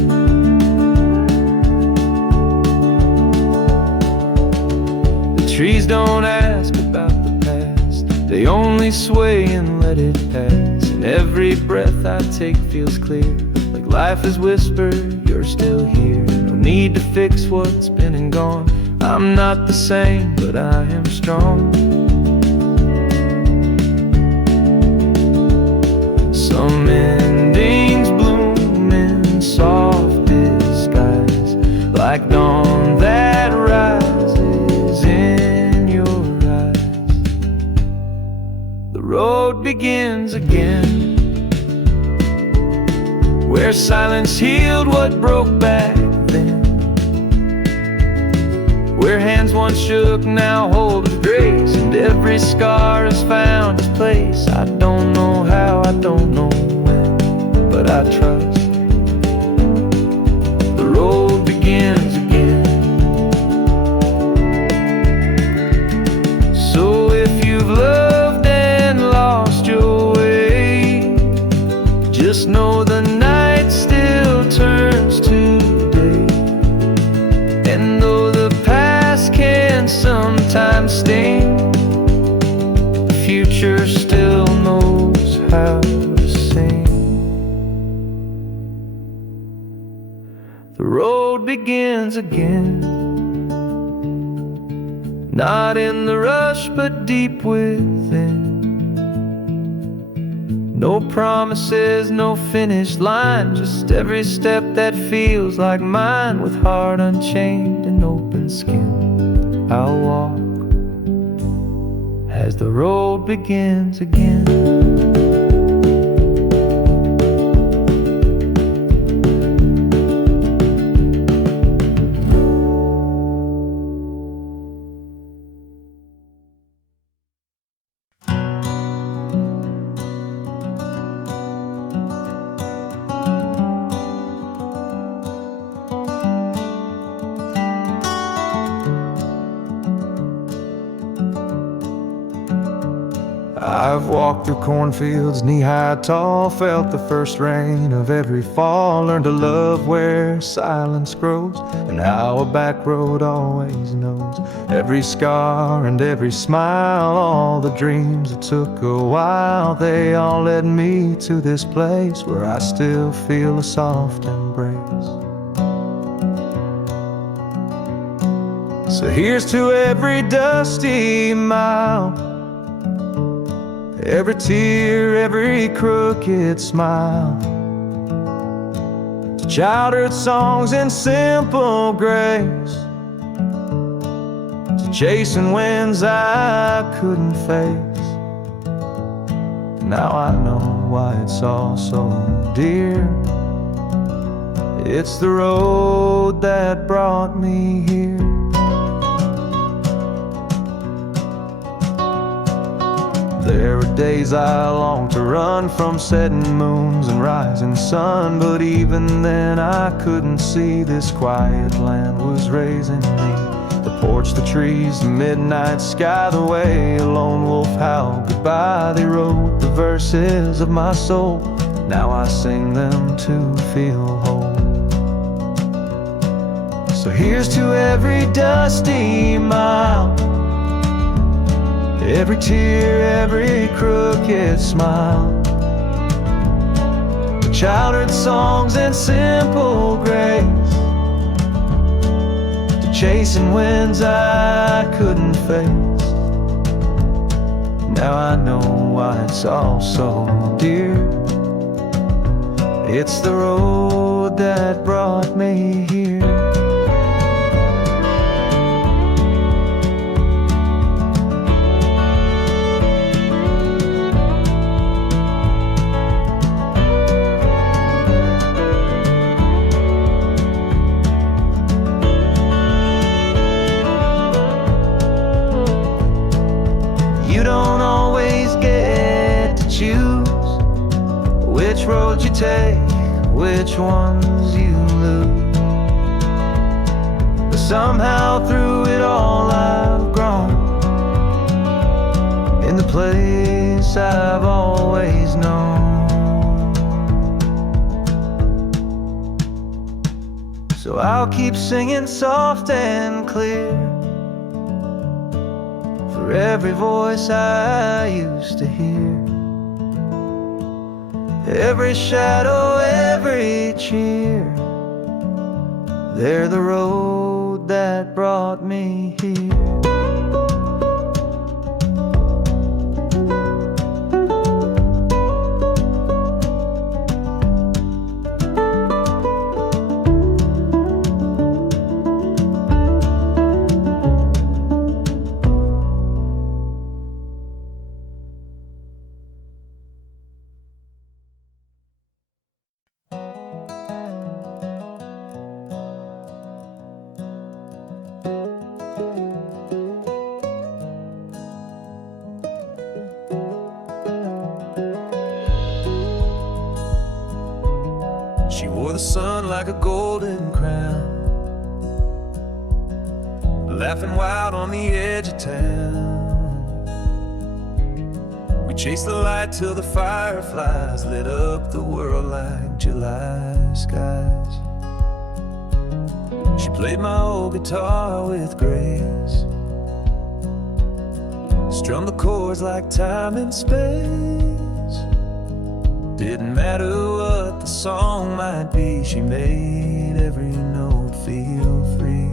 Trees don't ask about the past, they only sway and let it pass. And every breath I take feels clear, like life is whispered, you're still here. No need to fix what's been and gone, I'm not the same, but I am strong. Some endings bloom in soft disguise, like dawn that rises in your eyes. The road begins again, where silence healed what broke back then, where hands once shook now hold with grace, and every scar has found its place. I don't know how, I don't know when, but Just know the night still turns to day. And though the past can sometimes sting, the future still knows how to sing. The road begins again, not in the rush but deep within. No promises, no finish line, just every step that feels like mine. With heart unchained and open skin, I'll walk as the road begins again. I've walked through cornfields, knee-high tall, felt the first rain of every fall, learned to love where silence grows, and how a back road always knows every scar and every smile. All the dreams that took a while, they all led me to this place where I still feel a soft embrace. So here's to every dusty mile, every tear, every crooked smile, to childhood songs and simple grace, to chasing winds I couldn't face. Now I know why it's all so dear. It's the road that brought me here. There were days I longed to run from setting moons and rising sun, but even then I couldn't see this quiet land was raising me. The porch, the trees, the midnight sky, the way a lone wolf howled goodbye, they wrote the verses of my soul. Now I sing them to feel whole. So here's to every dusty mile, every tear, every crooked smile, the childhood songs and simple grace, to chasing winds I couldn't face. Now I know why it's all so dear. It's the road that brought me here. You don't always get to choose which road you take, which ones you lose. But somehow through it all I've grown in the place I've always known. So I'll keep singing soft and clear for every voice I used to hear, every shadow, every cheer. They're the road that brought me here. She wore the sun like a golden crown, laughing wild on the edge of town. We Chase the light till the fireflies lit up the world like July skies. She played my old guitar with grace, strummed the chords like time and space. Didn't matter what the song might be, she made every note feel free.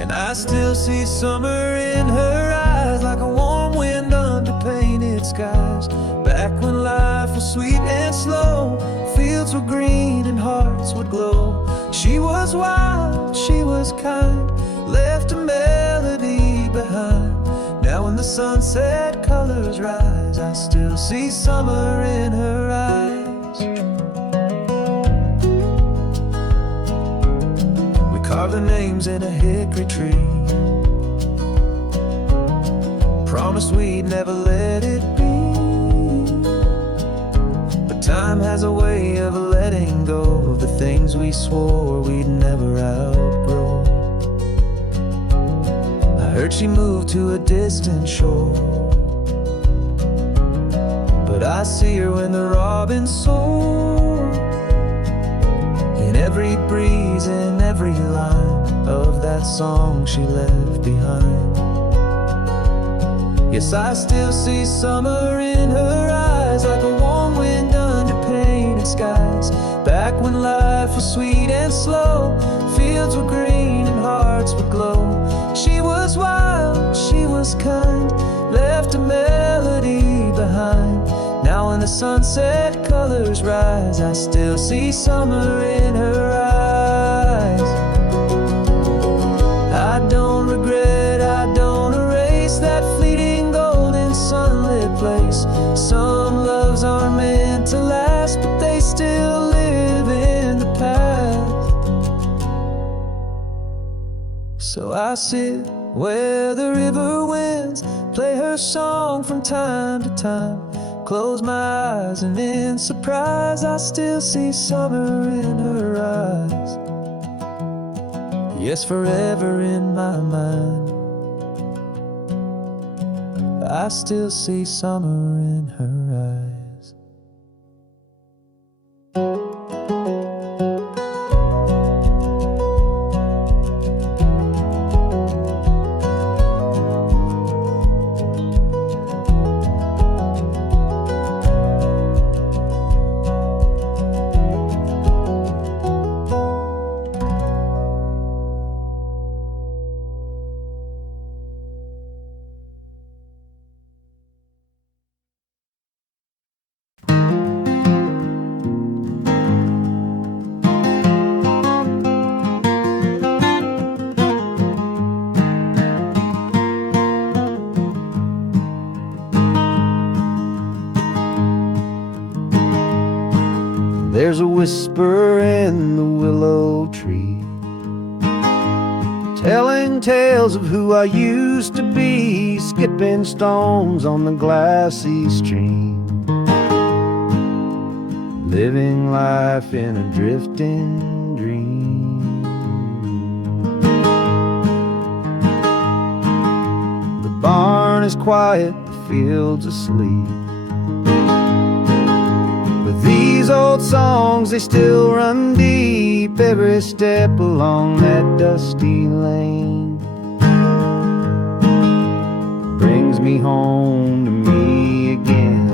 And I still see summer in her eyes, like a warm wind under painted skies. Back when life was sweet and slow, fields were green and hearts would glow. She was wild, she was kind, left a melody behind. Now when the sunset colors rise, I still see summer in her eyes. We carved their names in a hickory tree, promised we'd never let it be. But time has a way of letting go of the things we swore we'd never outgrow. I heard she moved to a distant shore, but I see her when the robins soar, in every breeze, in every line of that song she left behind. Yes, I still see summer in her eyes, like a warm wind under painted skies. Back when life was sweet and slow, fields were green and hearts would glow. She was wild, she was kind, left a melody behind. Now when the sunset colors rise, I still see summer in her eyes. I don't regret, I don't erase that fleeting golden sunlit place. Some loves aren't meant to last, but they still live in the past. So I sit where the river winds play her song from time to time, close my eyes and in surprise I still see summer in her eyes. Yes, forever in my mind I still see summer in her eyes. There's a whisper in the willow tree, telling tales of who I used to be, skipping stones on the glassy stream, living life in a drifting dream. The barn is quiet, the field's asleep, these old songs, they still run deep, every step along that dusty lane brings me home to me again.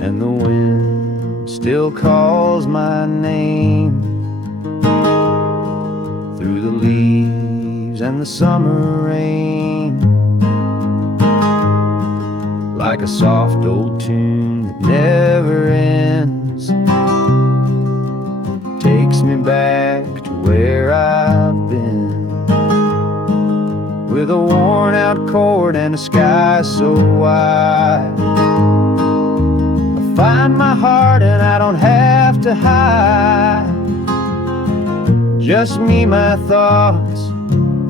And the wind still calls my name through the leaves and the summer rain, like a soft old tune that never ends, takes me back to where I've been, with a worn out chord and a sky so wide. I find my heart and I don't have to hide, just me, my thoughts,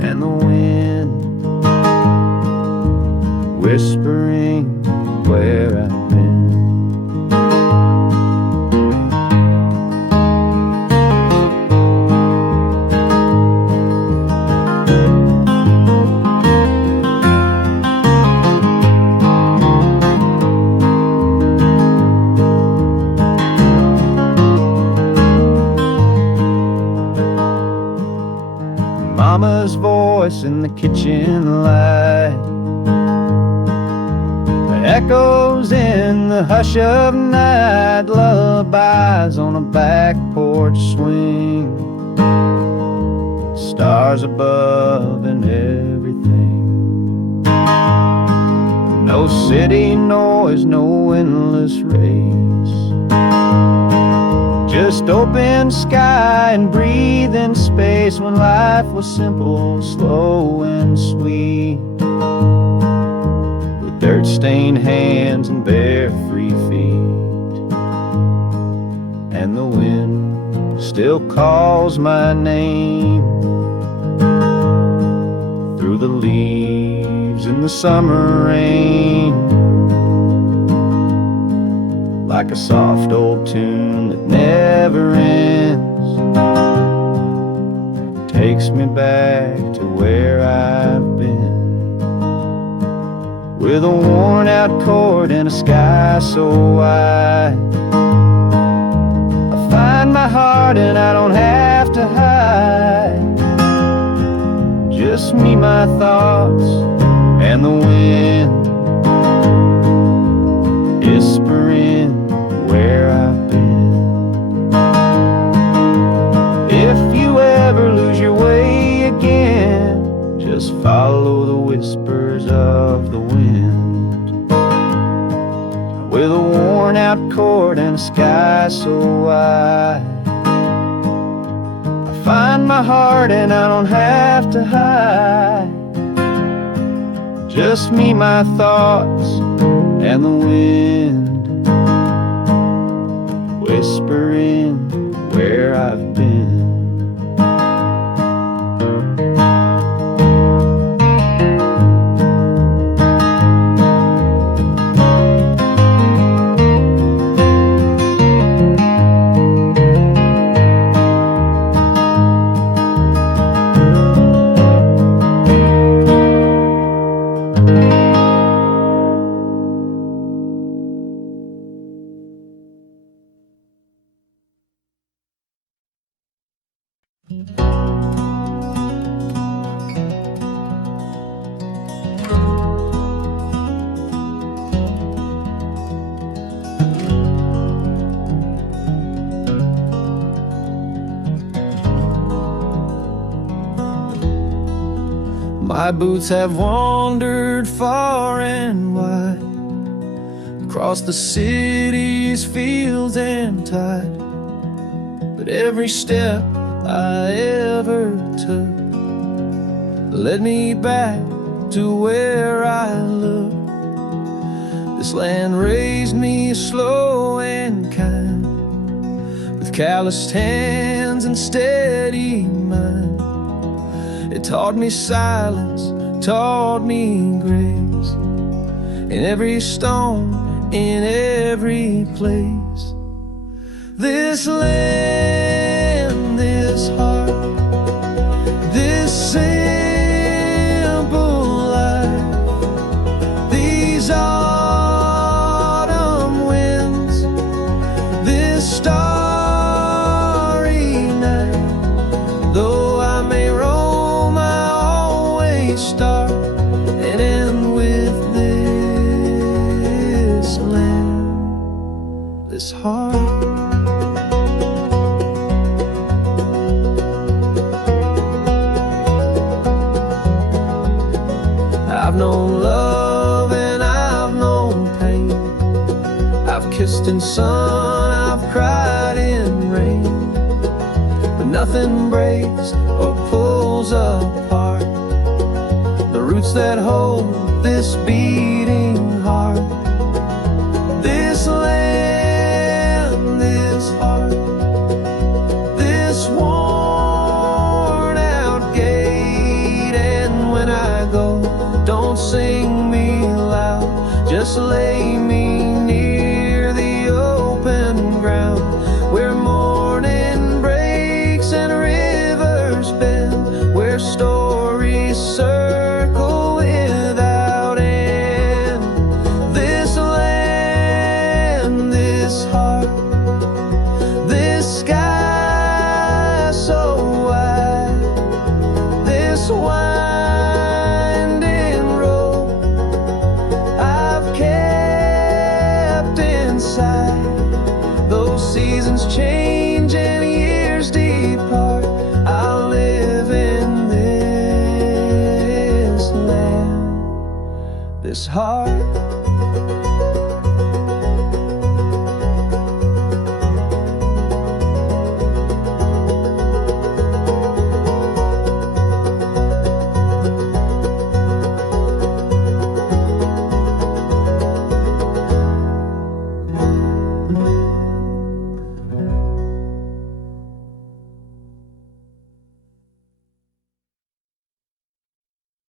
and the wind whispering where I've been. kitchen light. Echoes in the hush of night, lullabies on a back porch swing. Stars above and everything. No city noise, no endless race. Just open sky and breathing space when life was simple, slow and sweet. With dirt-stained hands and bare free feet. And the wind still calls my name through the leaves in the summer rain. Like a soft old tune that never ends, takes me back to where I've been. With a worn out chord and a sky so wide, I find my heart and I don't have to hide. Just me, my thoughts, and the wind whispering where I've been. If you ever lose your way again, just follow the whispers of the wind. With a worn out chord and a sky so wide, I find my heart and I don't have to hide. Just me, my thoughts, and the wind whispering where I've been. My boots have wandered far and wide, across the city's fields and tide. But every step I ever took led me back to where I look. This land raised me slow and kind, with calloused hands and steady mind. It taught me silence, taught me grace, in every stone, in every place. This land, this heart, this simple life, these autumn winds, this starry night. Though I may roam, I always start and end with this land, this heart. I've known love and I've known pain. I've kissed in sun, I've cried in rain. But nothing breaks or pulls apart the roots that hold this beating heart. This land, this heart, this worn out gate. And when I go, don't sing me loud, just lay me near the open ground, where morning breaks and rivers bend, where stories circle without end. This land, this heart, this sky so wide, this wine inside. Though seasons change and years depart, I'll live in this land, this heart.